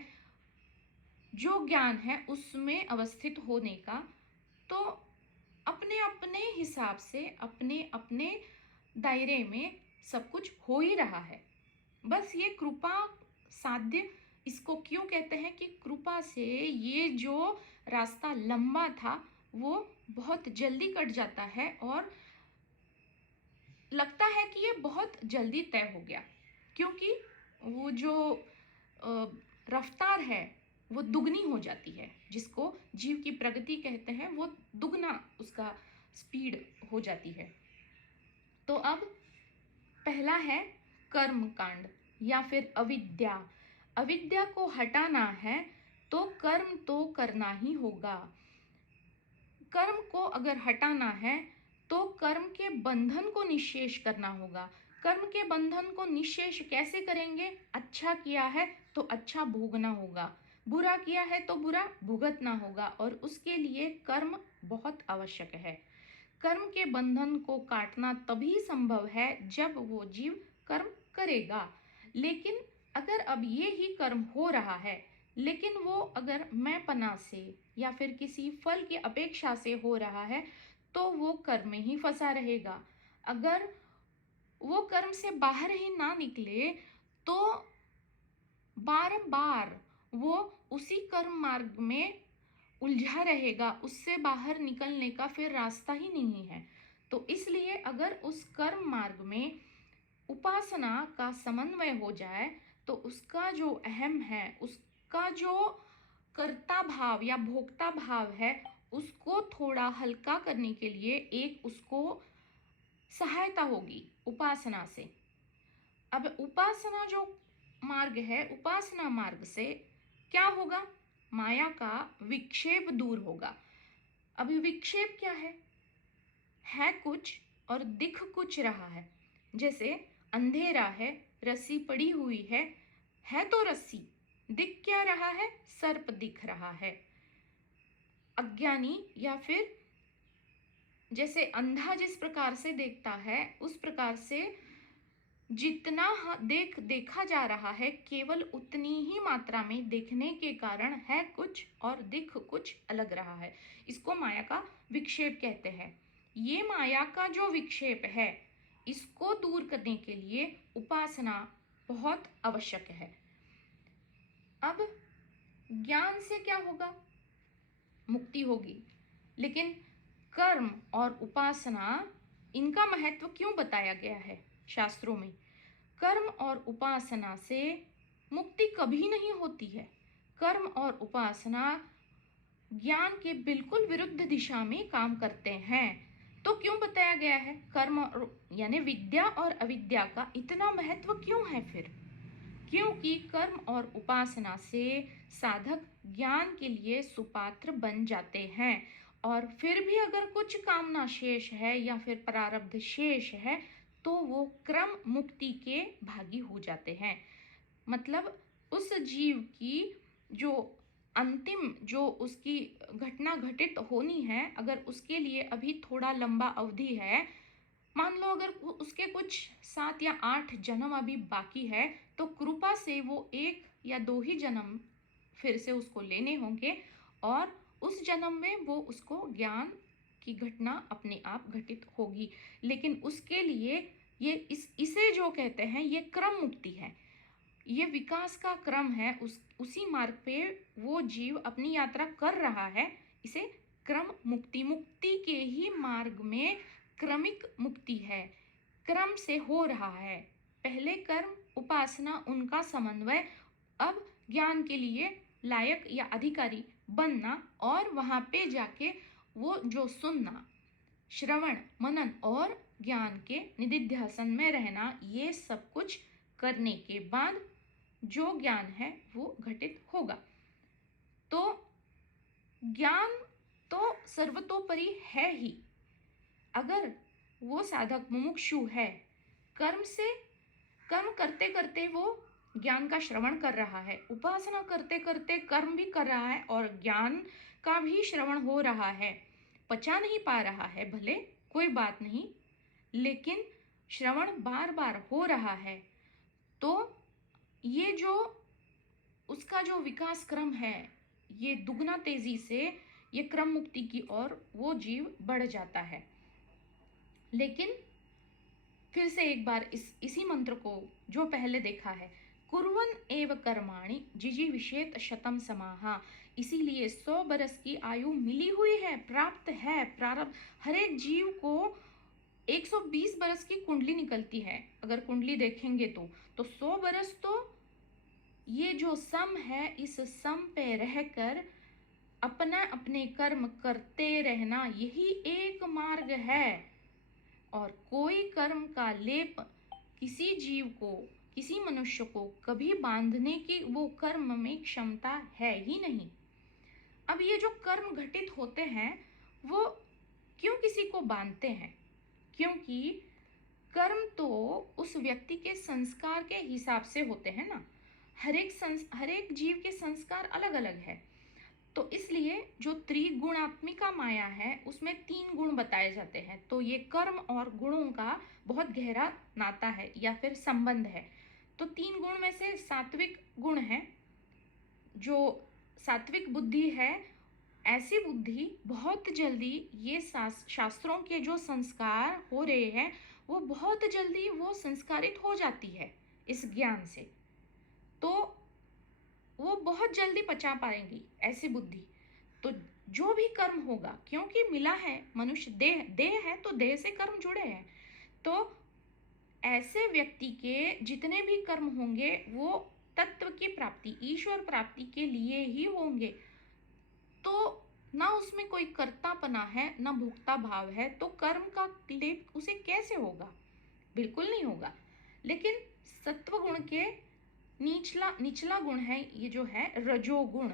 जो ज्ञान है उसमें अवस्थित होने का। तो अपने अपने हिसाब से अपने अपने दायरे में सब कुछ हो ही रहा है। बस ये कृपा साध्य, इसको क्यों कहते हैं कि कृपा से ये जो रास्ता लंबा था वो बहुत जल्दी कट जाता है और लगता है कि ये बहुत जल्दी तय हो गया, क्योंकि वो जो रफ्तार है वो दुगनी हो जाती है, जिसको जीव की प्रगति कहते हैं, वो दुगना उसका स्पीड हो जाती है। तो अब पहला है कर्म कांड या फिर अविद्या। अविद्या को हटाना है तो कर्म तो करना ही होगा। कर्म को अगर हटाना है तो कर्म के बंधन को निःशेष करना होगा। कर्म के बंधन को निःशेष कैसे करेंगे? अच्छा किया है तो अच्छा भोगना होगा, बुरा किया है तो बुरा भुगतना होगा, और उसके लिए कर्म बहुत आवश्यक है। कर्म के बंधन को काटना तभी संभव है जब वो जीव कर्म करेगा। लेकिन अगर अब ये ही कर्म हो रहा है, लेकिन वो अगर मैंपना से या फिर किसी फल की अपेक्षा से हो रहा है, तो वो कर्म में ही फंसा रहेगा। अगर वो कर्म से बाहर ही ना निकले तो बारंबार वो उसी कर्म मार्ग में उलझा रहेगा, उससे बाहर निकलने का फिर रास्ता ही नहीं है। तो इसलिए अगर उस कर्म मार्ग में उपासना का समन्वय हो जाए तो उसका जो अहम है, उसका जो कर्ता भाव या भोक्ता भाव है, उसको थोड़ा हल्का करने के लिए एक उसको सहायता होगी उपासना से। अब उपासना जो मार्ग है, उपासना मार्ग से क्या होगा? माया का विक्षेप दूर होगा। अभी विक्षेप क्या है कुछ और दिख कुछ रहा है। जैसे अंधेरा है, रस्सी पड़ी हुई है तो रस्सी, दिख क्या रहा है? सर्प दिख रहा है। अज्ञानी या फिर जैसे अंधा जिस प्रकार से देखता है, उस प्रकार से जितना देखा जा रहा है केवल उतनी ही मात्रा में देखने के कारण है कुछ और दिख कुछ अलग रहा है। इसको माया का विक्षेप कहते हैं। ये माया का जो विक्षेप है इसको दूर करने के लिए उपासना बहुत आवश्यक है। अब ज्ञान से क्या होगा? मुक्ति होगी। लेकिन कर्म और उपासना, इनका महत्व क्यों बताया गया है शास्त्रों में? कर्म और उपासना से मुक्ति कभी नहीं होती है। कर्म और उपासना ज्ञान के बिल्कुल विरुद्ध दिशा में काम करते हैं। तो क्यों बताया गया है? कर्म और यानी विद्या और अविद्या का इतना महत्व क्यों है फिर? क्योंकि कर्म और उपासना से साधक ज्ञान के लिए सुपात्र बन जाते हैं, और फिर भी अगर कुछ कामना शेष है या फिर प्रारब्ध शेष है तो वो क्रम मुक्ति के भागी हो जाते हैं। मतलब उस जीव की जो अंतिम जो उसकी घटना घटित होनी है, अगर उसके लिए अभी थोड़ा लंबा अवधि है, मान लो अगर उसके कुछ 7 या 8 जन्म अभी बाकी है, तो कृपा से वो 1 या 2 ही जन्म फिर से उसको लेने होंगे, और उस जन्म में वो उसको ज्ञान की घटना अपने आप घटित होगी। लेकिन उसके लिए ये इसे जो कहते हैं ये क्रम मुक्ति है, ये विकास का क्रम है। उसी मार्ग पे वो जीव अपनी यात्रा कर रहा है। इसे क्रम मुक्ति, मुक्ति के ही मार्ग में क्रमिक मुक्ति है, क्रम से हो रहा है। पहले कर्म उपासना उनका समन्वय, अब ज्ञान के लिए लायक या अधिकारी बनना, और वहां पे जाके वो जो सुनना, श्रवण मनन और ज्ञान के निधिध्यासन में रहना, ये सब कुछ करने के बाद जो ज्ञान है वो घटित होगा। तो ज्ञान तो सर्वतोपरि है ही। अगर वो साधक मुमुक्षु है, कर्म करते करते वो ज्ञान का श्रवण कर रहा है, उपासना करते करते कर्म भी कर रहा है और ज्ञान का भी श्रवण हो रहा है, पचा नहीं पा रहा है भले, कोई बात नहीं, लेकिन श्रवण बार बार हो रहा है, तो ये जो उसका जो विकास क्रम है ये दुगना तेजी से ये क्रम मुक्ति की ओर वो जीव बढ़ जाता है। लेकिन फिर से एक बार इसी मंत्र को जो पहले देखा है, कुर्वन् एव कर्माणि जिजीविषेत शतम समाहा, इसीलिए 100 बरस की आयु मिली हुई है, प्राप्त है, प्रारब्ध। हर एक जीव को 120 बरस की कुंडली निकलती है, अगर कुंडली देखेंगे तो 100 बरस तो ये जो सम है, इस सम पे रहकर अपना अपने कर्म करते रहना, यही एक मार्ग है। और कोई कर्म का लेप किसी जीव को, किसी मनुष्य को कभी बांधने की वो कर्म में क्षमता है ही नहीं। अब ये जो कर्म घटित होते हैं वो क्यों किसी को बांधते हैं? क्योंकि कर्म तो उस व्यक्ति के संस्कार के हिसाब से होते हैं ना। हर एक जीव के संस्कार अलग अलग है, तो इसलिए जो त्रिगुणात्मिका माया है उसमें 3 गुण बताए जाते हैं। तो ये कर्म और गुणों का बहुत गहरा नाता है या फिर संबंध है। तो 3 गुण में से सात्विक गुण है, जो सात्विक बुद्धि है, ऐसी बुद्धि बहुत जल्दी ये शास्त्रों के जो संस्कार हो रहे हैं वो बहुत जल्दी वो संस्कारित हो जाती है इस ज्ञान से, तो वो बहुत जल्दी पचा पाएंगी ऐसी बुद्धि। तो जो भी कर्म होगा, क्योंकि मिला है मनुष्य देह है, तो देह से कर्म जुड़े हैं, तो ऐसे व्यक्ति के जितने भी कर्म होंगे वो तत्व की प्राप्ति, ईश्वर प्राप्ति के लिए ही होंगे। तो ना उसमें कोई कर्तापना है ना भोक्ता भाव है, तो कर्म का लेप उसे कैसे होगा? बिल्कुल नहीं होगा। लेकिन सत्व गुण के निचला गुण है ये जो है रजोगुण।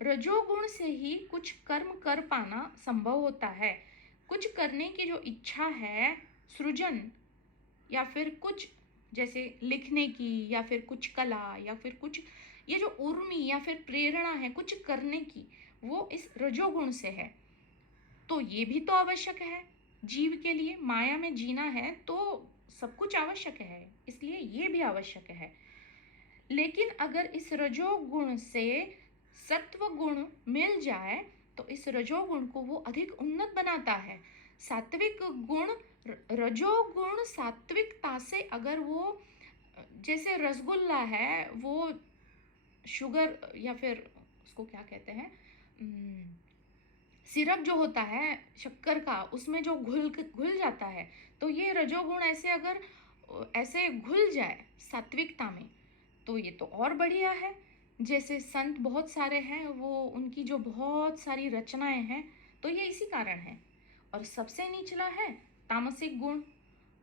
रजोगुण से ही कुछ कर्म कर पाना संभव होता है। कुछ करने की जो इच्छा है, सृजन, या फिर कुछ जैसे लिखने की, या फिर कुछ कला, या फिर कुछ ये जो उर्मी या फिर प्रेरणा है कुछ करने की, वो इस रजोगुण से है। तो ये भी तो आवश्यक है जीव के लिए। माया में जीना है तो सब कुछ आवश्यक है, इसलिए ये भी आवश्यक है। लेकिन अगर इस रजोगुण से सत्व गुण मिल जाए तो इस रजोगुण को वो अधिक उन्नत बनाता है। सात्विक गुण, रजोगुण सात्विकता से अगर वो, जैसे रसगुल्ला है, वो शुगर या फिर उसको क्या कहते हैं, सिरप जो होता है शक्कर का, उसमें जो घुल जाता है, तो ये रजोगुण ऐसे अगर ऐसे घुल जाए सात्विकता में तो ये तो और बढ़िया है। जैसे संत बहुत सारे हैं, वो उनकी जो बहुत सारी रचनाएं हैं, तो ये इसी कारण है। और सबसे निचला है तामसिक गुण।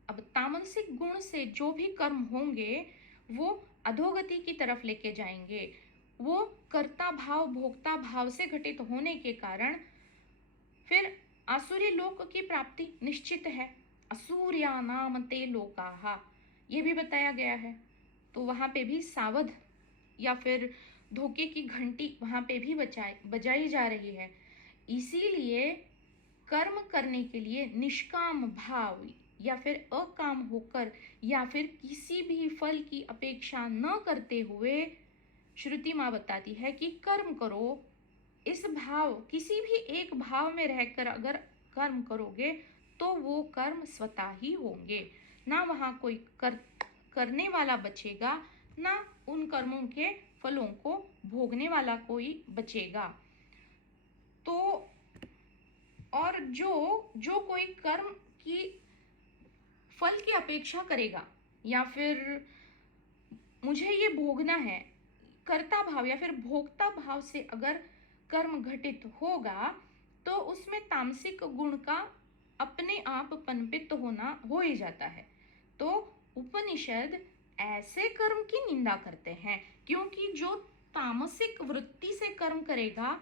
अब तामसिक गुण से जो भी कर्म होंगे वो अधोगति की तरफ लेके जाएंगे। वो कर्ता भाव भोक्ता भाव से घटित होने के कारण फिर आसुरी लोक की प्राप्ति निश्चित है। असूर्या नाम ते लोकाहा, ये भी बताया गया है। तो वहां पे भी सावध या फिर धोखे की घंटी वहां पे भी बजाई जा रही है। इसीलिए कर्म करने के लिए निष्काम भाव या फिर अकाम होकर या फिर किसी भी फल की अपेक्षा न करते हुए श्रुति माँ बताती है कि कर्म करो। इस भाव, किसी भी एक भाव में रहकर अगर कर्म करोगे तो वो कर्म स्वतः ही होंगे। ना वहां कोई करने वाला बचेगा, ना उन कर्मों के फलों को भोगने वाला कोई बचेगा। तो और जो कोई कर्म की फल की अपेक्षा करेगा या फिर मुझे ये भोगना है, कर्ता भाव या फिर भोक्ता भाव से अगर कर्म घटित होगा तो उसमें तामसिक गुण का अपने आप पनपित होना हो ही जाता है। तो उपनिषद ऐसे कर्म की निंदा करते हैं, क्योंकि जो तामसिक वृत्ति से कर्म करेगा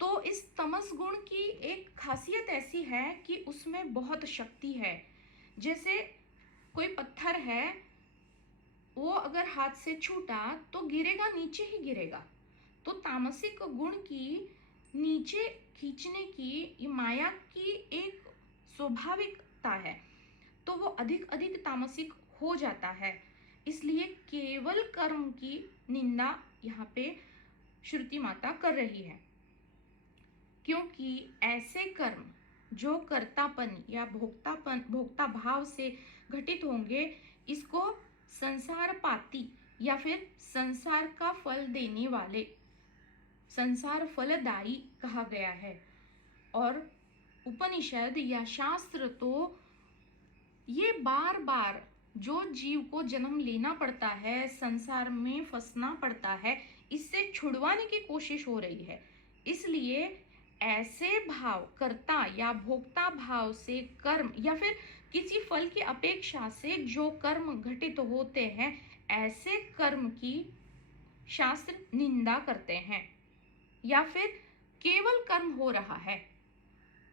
तो इस तमस गुण की एक खासियत ऐसी है कि उसमें बहुत शक्ति है। जैसे कोई पत्थर है, वो अगर हाथ से छूटा तो गिरेगा, नीचे ही गिरेगा। तो तामसिक गुण की नीचे खींचने की ये माया की एक स्वाभाविकता है, तो वो अधिक अधिक तामसिक हो जाता है। इसलिए केवल कर्म की निंदा यहाँ पे श्रुति माता कर रही है, क्योंकि ऐसे कर्म जो कर्तापन या भोक्ता भाव से घटित होंगे, इसको संसार पाती या फिर संसार का फल देने वाले, संसार फलदायी कहा गया है। और उपनिषद या शास्त्र तो ये बार बार जो जीव को जन्म लेना पड़ता है, संसार में फंसना पड़ता है, इससे छुड़वाने की कोशिश हो रही है। इसलिए ऐसे भाव, कर्ता या भोक्ता भाव से कर्म या फिर किसी फल की अपेक्षा से जो कर्म घटित होते हैं, ऐसे कर्म की शास्त्र निंदा करते हैं। या फिर केवल कर्म हो रहा है,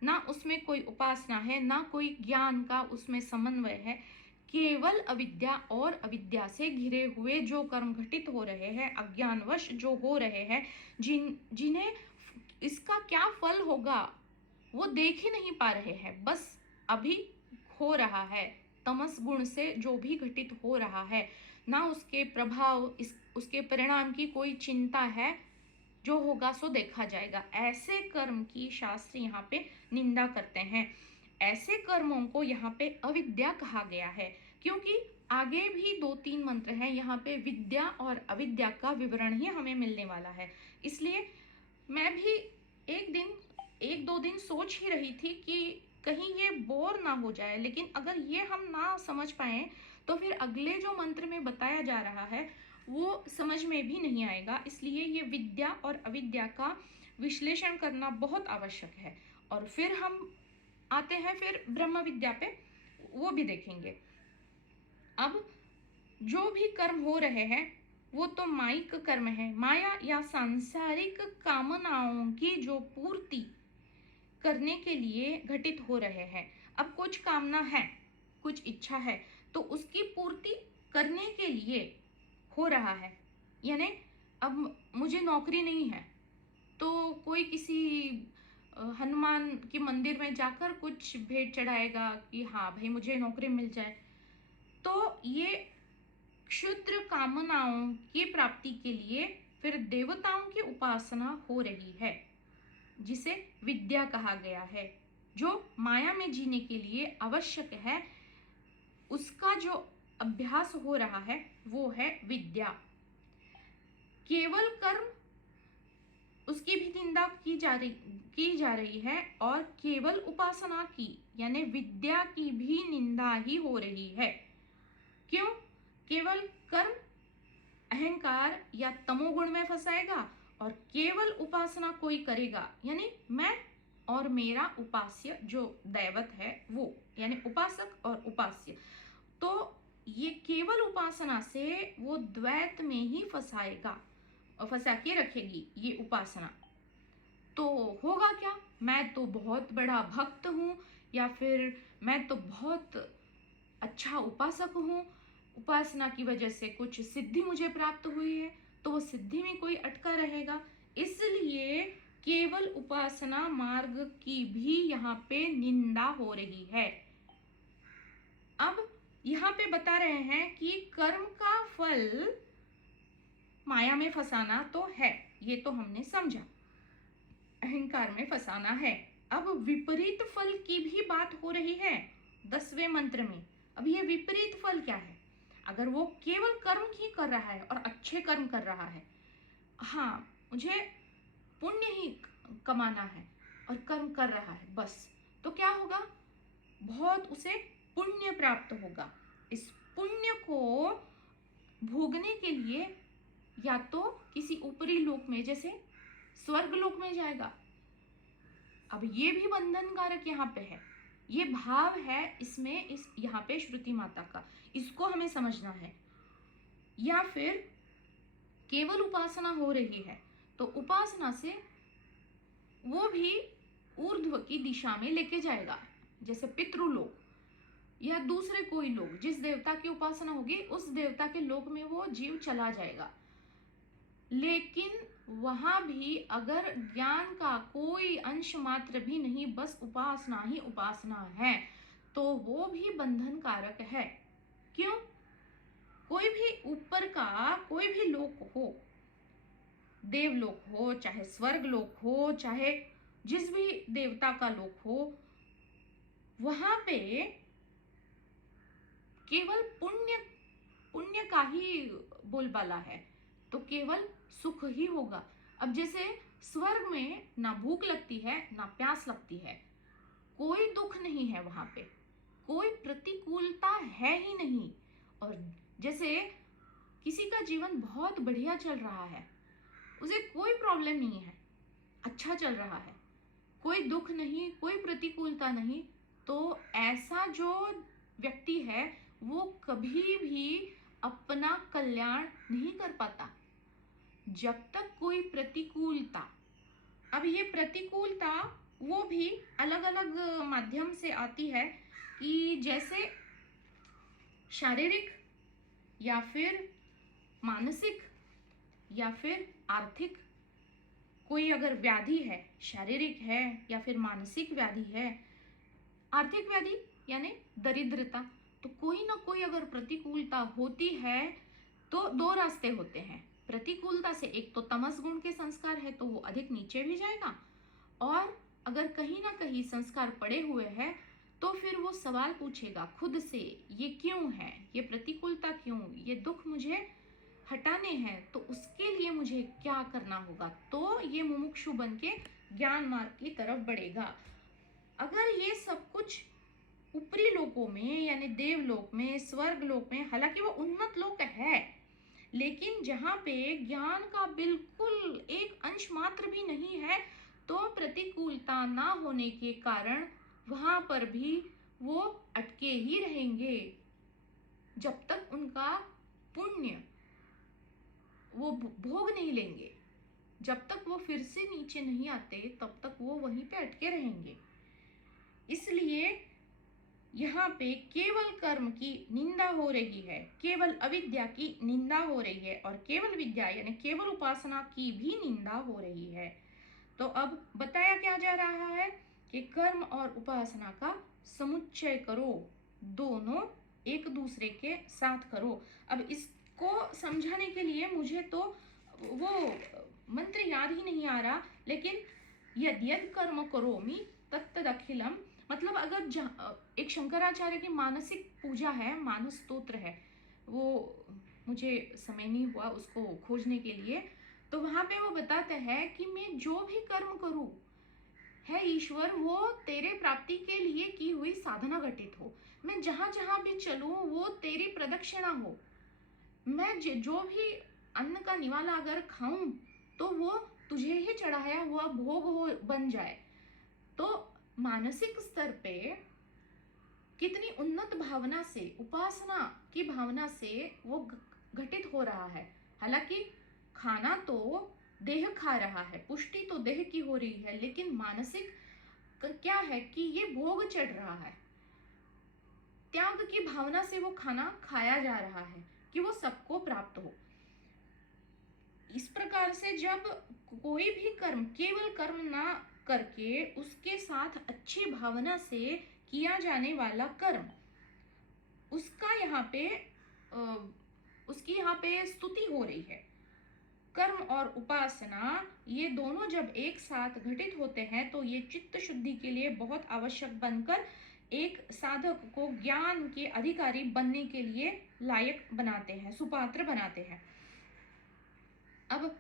ना उसमें कोई उपासना है, ना कोई ज्ञान का उसमें समन्वय है, केवल अविद्या और अविद्या से घिरे हुए जो कर्म घटित हो रहे हैं, अज्ञानवश जो हो रहे हैं, जिन्हें इसका क्या फल होगा वो देख ही नहीं पा रहे हैं, बस अभी हो रहा है। तमस गुण से जो भी घटित हो रहा है, ना उसके प्रभाव, उसके परिणाम की कोई चिंता है, जो होगा सो देखा जाएगा। ऐसे कर्म की शास्त्र यहाँ पे निंदा करते हैं। ऐसे कर्मों को यहाँ पे अविद्या कहा गया है, क्योंकि आगे भी 2-3 मंत्र हैं, यहाँ पे विद्या और अविद्या का विवरण ही हमें मिलने वाला है। इसलिए मैं भी एक दो दिन सोच ही रही थी कि कहीं ये बोर ना हो जाए, लेकिन अगर ये हम ना समझ पाए तो फिर अगले जो मंत्र में बताया जा रहा है वो समझ में भी नहीं आएगा। इसलिए ये विद्या और अविद्या का विश्लेषण करना बहुत आवश्यक है। और फिर हम आते हैं फिर ब्रह्म विद्या पे, वो भी देखेंगे। अब जो भी कर्म हो रहे हैं वो तो माइक कर्म है, माया या सांसारिक कामनाओं की जो पूर्ति करने के लिए घटित हो रहे हैं। अब कुछ कामना है, कुछ इच्छा है, तो उसकी पूर्ति करने के लिए हो रहा है। यानी अब मुझे नौकरी नहीं है तो कोई किसी हनुमान के मंदिर में जाकर कुछ भेंट चढ़ाएगा कि हाँ भाई मुझे नौकरी मिल जाए। तो ये क्षुद्र कामनाओं की प्राप्ति के लिए फिर देवताओं की उपासना हो रही है, जिसे विद्या कहा गया है। जो माया में जीने के लिए आवश्यक है, उसका जो अभ्यास हो रहा है वो है विद्या। केवल कर्म, उसकी भी निंदा की जा रही है, और केवल उपासना की यानी विद्या की भी निंदा ही हो रही है। क्यों? केवल कर्म अहंकार या तमोगुण में फंसाएगा, और केवल उपासना कोई करेगा यानी मैं और मेरा उपास्य जो दैवत है वो, यानी उपासक और उपास्य, तो ये केवल उपासना से वो द्वैत में ही फंसाएगा और फंसा के रखेगी ये उपासना। तो होगा क्या? मैं तो बहुत बड़ा भक्त हूँ, या फिर मैं तो बहुत अच्छा उपासक हूँ, उपासना की वजह से कुछ सिद्धि मुझे प्राप्त हुई है, तो वो सिद्धि में कोई अटका रहेगा। इसलिए केवल उपासना मार्ग की भी यहाँ पे निंदा हो रही है। अब यहाँ पे बता रहे हैं कि कर्म का फल माया में फंसाना तो है, ये तो हमने समझा, अहंकार में फंसाना है। अब विपरीत फल की भी बात हो रही है 10वें मंत्र में। अब ये विपरीत फल क्या है? अगर वो केवल कर्म ही कर रहा है और अच्छे कर्म कर रहा है, हाँ मुझे पुण्य ही कमाना है और कर्म कर रहा है बस, तो क्या होगा? बहुत उसे पुण्य प्राप्त होगा। इस पुण्य को भोगने के लिए या तो किसी ऊपरी लोक में जैसे स्वर्ग लोक में जाएगा। अब ये भी बंधनकारक यहाँ पे है, ये भाव है इसमें, इस यहाँ पे श्रुति माता का, इसको हमें समझना है। या फिर केवल उपासना हो रही है तो उपासना से वो भी ऊर्ध्व की दिशा में लेके जाएगा, जैसे पितृलोक या दूसरे कोई लोग, जिस देवता की उपासना होगी उस देवता के लोक में वो जीव चला जाएगा। लेकिन वहां भी अगर ज्ञान का कोई अंश मात्र भी नहीं, बस उपासना ही उपासना है, तो वो भी बंधन कारक है। क्यों? कोई भी ऊपर का कोई भी लोक हो, देवलोक हो चाहे स्वर्ग लोक हो चाहे जिस भी देवता का लोक हो, वहां पे केवल पुण्य पुण्य का ही बोलबाला है, तो केवल सुख ही होगा। अब जैसे स्वर्ग में ना भूख लगती है ना प्यास लगती है, कोई दुख नहीं है वहां पे, कोई प्रतिकूलता है ही नहीं। और जैसे किसी का जीवन बहुत बढ़िया चल रहा है, उसे कोई प्रॉब्लम नहीं है, अच्छा चल रहा है, कोई दुख नहीं, कोई प्रतिकूलता नहीं, तो ऐसा जो व्यक्ति है वो कभी भी अपना कल्याण नहीं कर पाता जब तक कोई प्रतिकूलता। अब ये प्रतिकूलता वो भी अलग अलग माध्यम से आती है, कि जैसे शारीरिक या फिर मानसिक या फिर आर्थिक, कोई अगर व्याधि है, शारीरिक है या फिर मानसिक व्याधि है, आर्थिक व्याधि यानी दरिद्रता, तो कोई ना कोई अगर प्रतिकूलता होती है तो दो रास्ते होते हैं प्रतिकूलता से। एक तो तमस गुण के संस्कार है तो वो अधिक नीचे भी जाएगा, और अगर कहीं ना कहीं संस्कार पड़े हुए हैं तो फिर वो सवाल पूछेगा खुद से, ये क्यों है, ये प्रतिकूलता क्यों, ये दुख मुझे हटाने हैं, तो उसके लिए मुझे क्या करना होगा, तो ये मुमुक्षु बन के ज्ञान मार्ग की तरफ बढ़ेगा। अगर ये सब कुछ ऊपरी लोकों में यानी देवलोक में, स्वर्ग लोक में, हालांकि वो उन्नत लोक है, लेकिन जहाँ पे ज्ञान का बिल्कुल एक अंश मात्र भी नहीं है, तो प्रतिकूलता ना होने के कारण वहां पर भी वो अटके ही रहेंगे जब तक उनका पुण्य वो भोग नहीं लेंगे। जब तक वो फिर से नीचे नहीं आते तब तक वो वहीं पे अटके रहेंगे। इसलिए यहाँ पे केवल कर्म की निंदा हो रही है, केवल अविद्या की निंदा हो रही है, और केवल विद्या यानी केवल उपासना की भी निंदा हो रही है। तो अब बताया क्या जा रहा है कि कर्म और उपासना का समुच्चय करो, दोनों एक दूसरे के साथ करो। अब इसको समझाने के लिए मुझे तो वो मंत्र याद ही नहीं आ रहा, लेकिन यद यद कर्म करोमि तत्तदखिलम, मतलब अगर एक शंकराचार्य की मानसिक पूजा है, मानस स्तोत्र है, वो मुझे समय नहीं हुआ उसको खोजने के लिए, तो वहां पे वो बताते हैं कि मैं जो भी कर्म करूं है ईश्वर, वो तेरे प्राप्ति के लिए की हुई साधना घटित हो। मैं जहां जहां भी चलूं वो तेरी प्रदक्षिणा हो। मैं जो भी अन्न का निवाला अगर खाऊं तो वो तुझे ही चढ़ाया हुआ भोग हो बन जाए। तो मानसिक स्तर पे कितनी उन्नत भावना से, उपासना की भावना से वो घटित हो रहा है। हालांकि खाना तो देह खा रहा है, पुष्टि तो देह की हो रही है, लेकिन मानसिक क्या है कि ये भोग चढ़ रहा है, त्याग की भावना से वो खाना खाया जा रहा है कि वो सबको प्राप्त हो। इस प्रकार से जब कोई भी कर्म केवल कर्म ना करके उसके साथ अच्छी भावना से किया जाने वाला कर्म, उसका यहाँ पे उसकी यहाँ पे स्तुति हो रही है। कर्म और उपासना ये दोनों जब एक साथ घटित होते हैं तो ये चित्त शुद्धि के लिए बहुत आवश्यक बनकर एक साधक को ज्ञान के अधिकारी बनने के लिए लायक बनाते हैं, सुपात्र बनाते हैं। अब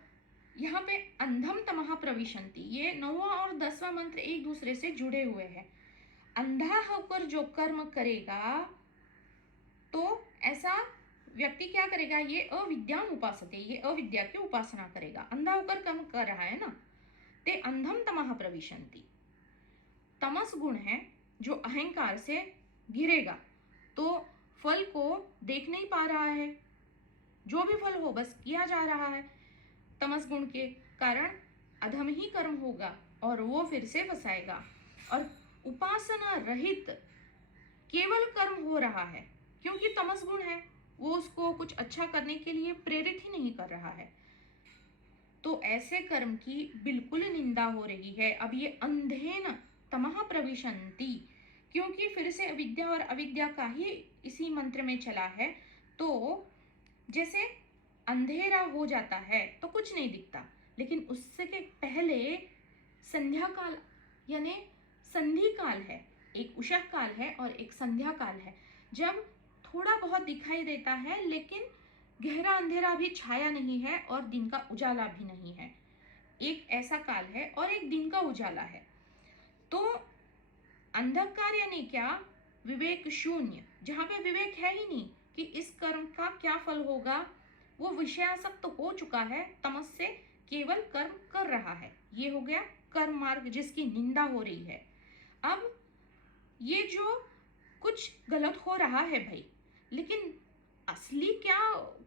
यहाँ पे अंधम तमः प्रविशन्ति, ये 9वां और 10वां मंत्र एक दूसरे से जुड़े हुए हैं। अंधा होकर जो कर्म करेगा तो ऐसा व्यक्ति क्या करेगा, ये अविद्याम उपासते, ये अविद्या की उपासना करेगा। अंधा होकर कर्म कर रहा है ना, ते अंधम तमः प्रविशन्ति, तमस गुण है जो अहंकार से घिरेगा, तो फल को देख नहीं पा रहा है, जो भी फल हो बस किया जा रहा है। तमस गुण के कारण अधम ही कर्म होगा और वो फिर से फंसाएगा। और उपासना रहित केवल कर्म हो रहा है क्योंकि तमस गुण है, वो उसको कुछ अच्छा करने के लिए प्रेरित ही नहीं कर रहा है, तो ऐसे कर्म की बिल्कुल निंदा हो रही है। अब ये अंधेन तमः प्रविशन्ति, क्योंकि फिर से अविद्या और अविद्या का ही इसी मंत्र में चला है, तो जैसे अंधेरा हो जाता है तो कुछ नहीं दिखता, लेकिन उससे के पहले संध्या काल यानी संधि काल है, एक उषः काल है और एक संध्या काल है, जब थोड़ा बहुत दिखाई देता है लेकिन गहरा अंधेरा भी छाया नहीं है और दिन का उजाला भी नहीं है। एक ऐसा काल है और एक दिन का उजाला है। तो अंधकार यानी क्या, विवेक शून्य, जहां पे विवेक है ही नहीं कि इस कर्म का क्या फल होगा, वो विषयासक्त हो चुका है, तमस से केवल कर्म कर रहा है। ये हो गया कर्म मार्ग जिसकी निंदा हो रही है। अब ये जो कुछ गलत हो रहा है भाई, लेकिन असली क्या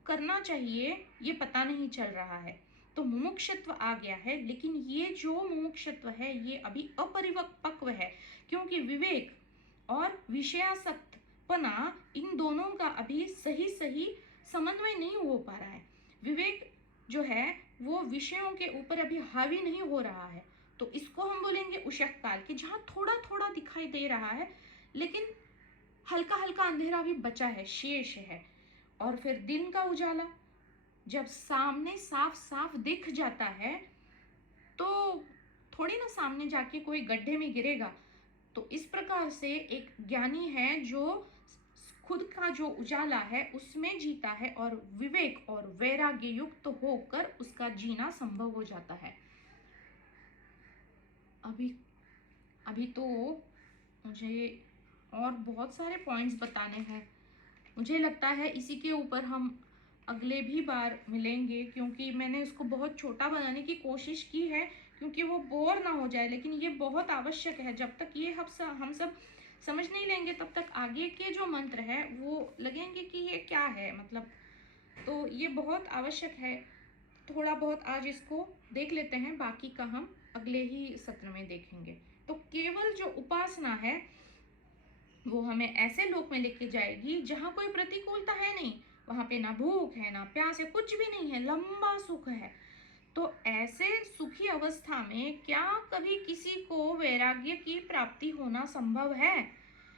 करना चाहिए ये पता नहीं चल रहा है, तो मुमुक्षत्व आ गया है, लेकिन ये जो मुमुक्षत्व है ये अभी अपरिपक्व है, क्योंकि विवेक और विषयासक्तपना इन दोनों का अभी सही सही समन्वय नहीं हो पा रहा है। विवेक जो है वो विषयों के ऊपर अभी हावी नहीं हो रहा है, तो इसको हम बोलेंगे उषः काल की, जहां थोड़ा थोड़ा दिखाई दे रहा है लेकिन हल्का हल्का अंधेरा भी बचा है, शेष है। और फिर दिन का उजाला, जब सामने साफ साफ दिख जाता है तो थोड़ी ना सामने जाके कोई गड्ढे में गिरेगा। तो इस प्रकार से एक ज्ञानी है जो खुद का जो उजाला है उसमें जीता है और विवेक और वैराग्य युक्त होकर उसका जीना संभव हो जाता है। अभी तो मुझे और बहुत सारे पॉइंट्स बताने हैं, मुझे लगता है इसी के ऊपर हम अगले भी बार मिलेंगे, क्योंकि मैंने उसको बहुत छोटा बनाने की कोशिश की है क्योंकि वो बोर ना हो जाए, लेकिन ये बहुत आवश्यक है। जब तक ये हम सब समझ नहीं लेंगे तब तक आगे के जो मंत्र है वो लगेंगे कि ये क्या है, मतलब, तो ये बहुत आवश्यक है। थोड़ा बहुत आज इसको देख लेते हैं, बाकी का हम अगले ही सत्र में देखेंगे। तो केवल जो उपासना है वो हमें ऐसे लोक में लेके जाएगी जहां कोई प्रतिकूलता है नहीं, वहां पे ना भूख है ना प्यास है, कुछ भी नहीं है, लंबा सुख है। तो ऐसे सुखी अवस्था में क्या कभी किसी को वैराग्य की प्राप्ति होना संभव है?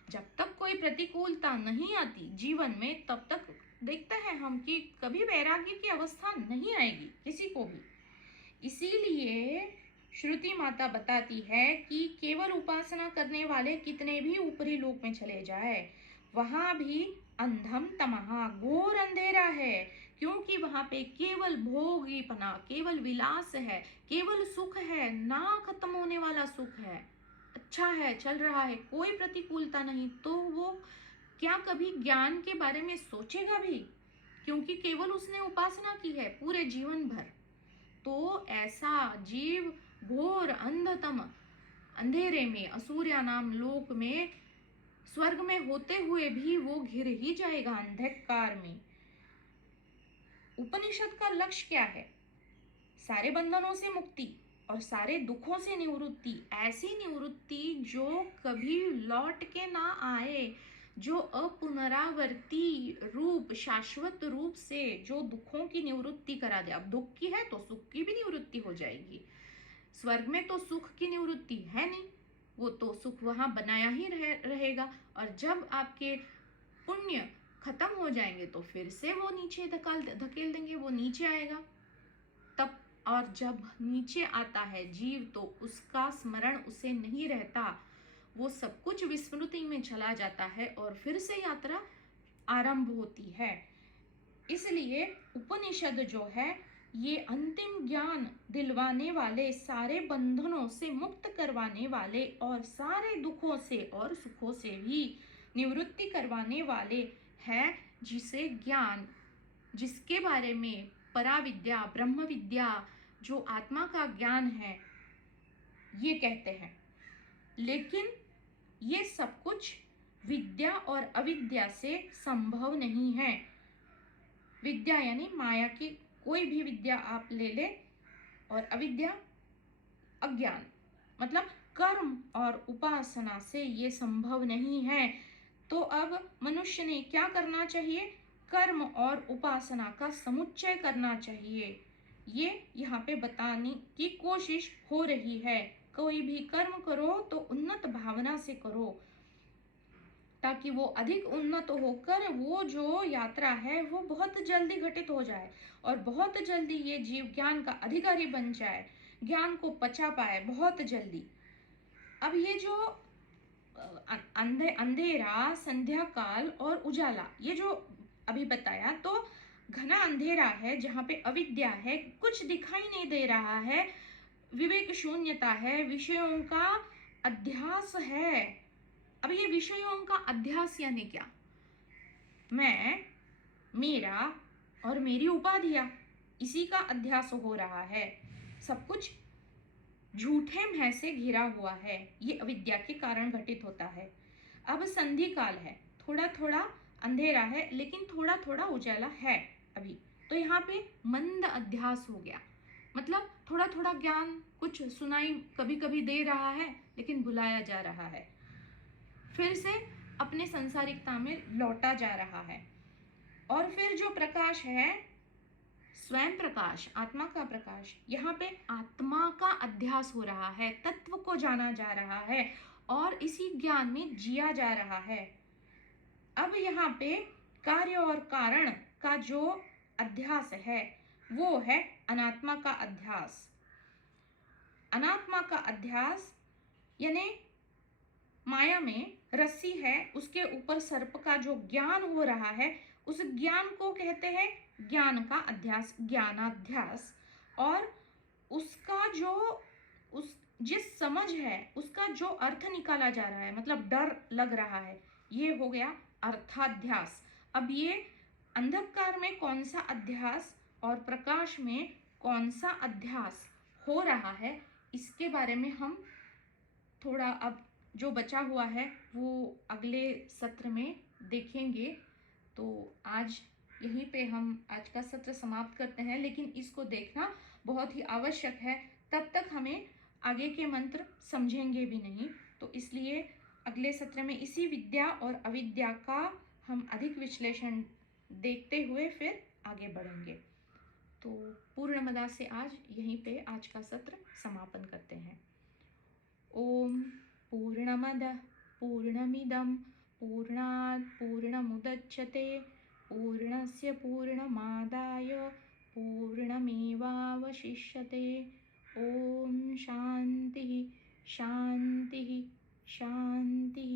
जब तक कोई प्रतिकूलता नहीं आती जीवन में, तब तक देखते हैं हम कि कभी वैराग्य की अवस्था नहीं आएगी किसी को भी। इसीलिए श्रुति माता बताती है कि केवल उपासना करने वाले कितने भी ऊपरी लोक में चले जाए, वहां भी अंधम तमहा, घोर अंधेरा है, क्योंकि वहां पे केवल भोगीपना, केवल विलास है, केवल सुख है, ना खत्म होने वाला सुख है, अच्छा है, चल रहा है, कोई प्रतिकूलता नहीं। तो वो क्या कभी ज्ञान के बारे में सोचेगा भी? क्योंकि केवल उसने उपासना की है पूरे जीवन भर। तो ऐसा जीव घोर अंधतम अंधेरे में, असुर्या नाम लोक में, स्वर्ग में होते हुए भी वो घिर ही जाएगा अंधकार में। उपनिषद का लक्ष्य क्या है? सारे बंधनों से मुक्ति और सारे दुखों से निवृत्ति, ऐसी निवृत्ति जो कभी लौट के ना आए, जो अपुनरावर्ती रूप, शाश्वत रूप से जो दुखों की निवृत्ति करा दे। अब दुख की है तो सुख की भी निवृत्ति हो जाएगी। स्वर्ग में तो सुख की निवृत्ति है नहीं, वो तो सुख वहां बनाया ही रहेगा। और जब आपके पुण्य खत्म हो जाएंगे तो फिर से वो नीचे धकेल देंगे, वो नीचे आएगा तब। और जब नीचे आता है जीव तो उसका स्मरण उसे नहीं रहता, वो सब कुछ विस्मृति में चला जाता है और फिर से यात्रा आरंभ होती है। इसलिए उपनिषद जो है ये अंतिम ज्ञान दिलवाने वाले, सारे बंधनों से मुक्त करवाने वाले और सारे दुखों से और सुखों से भी निवृत्ति करवाने वाले हैं, जिसे ज्ञान, जिसके बारे में पराविद्या, ब्रह्म विद्या, जो आत्मा का ज्ञान है, ये कहते हैं। लेकिन ये सब कुछ विद्या और अविद्या से संभव नहीं है। विद्या यानी माया की कोई भी विद्या आप ले ले, और अविद्या अज्ञान, मतलब कर्म और उपासना से ये संभव नहीं है। तो अब मनुष्य ने क्या करना चाहिए? कर्म और उपासना का समुच्चय करना चाहिए। ये यहाँ पे बताने की कोशिश हो रही है। कोई भी कर्म करो तो उन्नत भावना से करो, ताकि वो अधिक उन्नत होकर वो जो यात्रा है वो बहुत जल्दी घटित हो जाए और बहुत जल्दी ये जीव ज्ञान का अधिकारी बन जाए, ज्ञान को पचा पाए बहुत जल्दी। अब ये जो अंधेरा, संध्या काल और उजाला, ये जो अभी बताया, तो घना अंधेरा है जहाँ पे अविद्या है, कुछ दिखाई नहीं दे रहा है, विवेक शून्यता है, विषयों का अध्यास है। अब ये विषयों का अध्यास यानी क्या? मैं, मेरा और मेरी उपाधियां, इसी का अध्यास हो रहा है। सब कुछ झूठे भय से घिरा हुआ है, ये अविद्या के कारण घटित होता है। अब संधि काल है, थोड़ा थोड़ा अंधेरा है लेकिन थोड़ा थोड़ा उजाला है अभी। तो यहाँ पे मंद अध्यास हो गया, मतलब थोड़ा थोड़ा ज्ञान कुछ सुनाई कभी कभी दे रहा है लेकिन भुलाया जा रहा है, फिर से अपने संसारिकता में लौटा जा रहा है। और फिर जो प्रकाश है, स्वयं प्रकाश, आत्मा का प्रकाश, यहाँ पे आत्मा का अध्यास हो रहा है, तत्व को जाना जा रहा है और इसी ज्ञान में जिया जा रहा है। अब यहाँ पे कार्य और कारण का जो अध्यास है वो है अनात्मा का अध्यास। अनात्मा का अध्यास यानी माया में रस्सी है, उसके ऊपर सर्प का जो ज्ञान हो रहा है, उस ज्ञान को कहते हैं ज्ञान का अध्यास, ज्ञानाध्यास। और उसका जो उस जिस समझ है उसका जो अर्थ निकाला जा रहा है, मतलब डर लग रहा है, ये हो गया अर्थाध्यास। अब ये अंधकार में कौन सा अध्यास और प्रकाश में कौन सा अध्यास हो रहा है, इसके बारे में हम थोड़ा अब जो बचा हुआ है वो अगले सत्र में देखेंगे। तो आज यहीं पे हम आज का सत्र समाप्त करते हैं, लेकिन इसको देखना बहुत ही आवश्यक है, तब तक हमें आगे के मंत्र समझेंगे भी नहीं। तो इसलिए अगले सत्र में इसी विद्या और अविद्या का हम अधिक विश्लेषण देखते हुए फिर आगे बढ़ेंगे। तो पूर्णमदा से आज यहीं पे आज का सत्र समापन करते हैं। ओम पूर्णमदः पूर्णमिदं पूर्णात् पूर्णमुदच्यते पूर्णस्य पूर्णमादाय पूर्णमेवावशिष्यते। ॐ शान्तिः शान्तिः शान्तिः।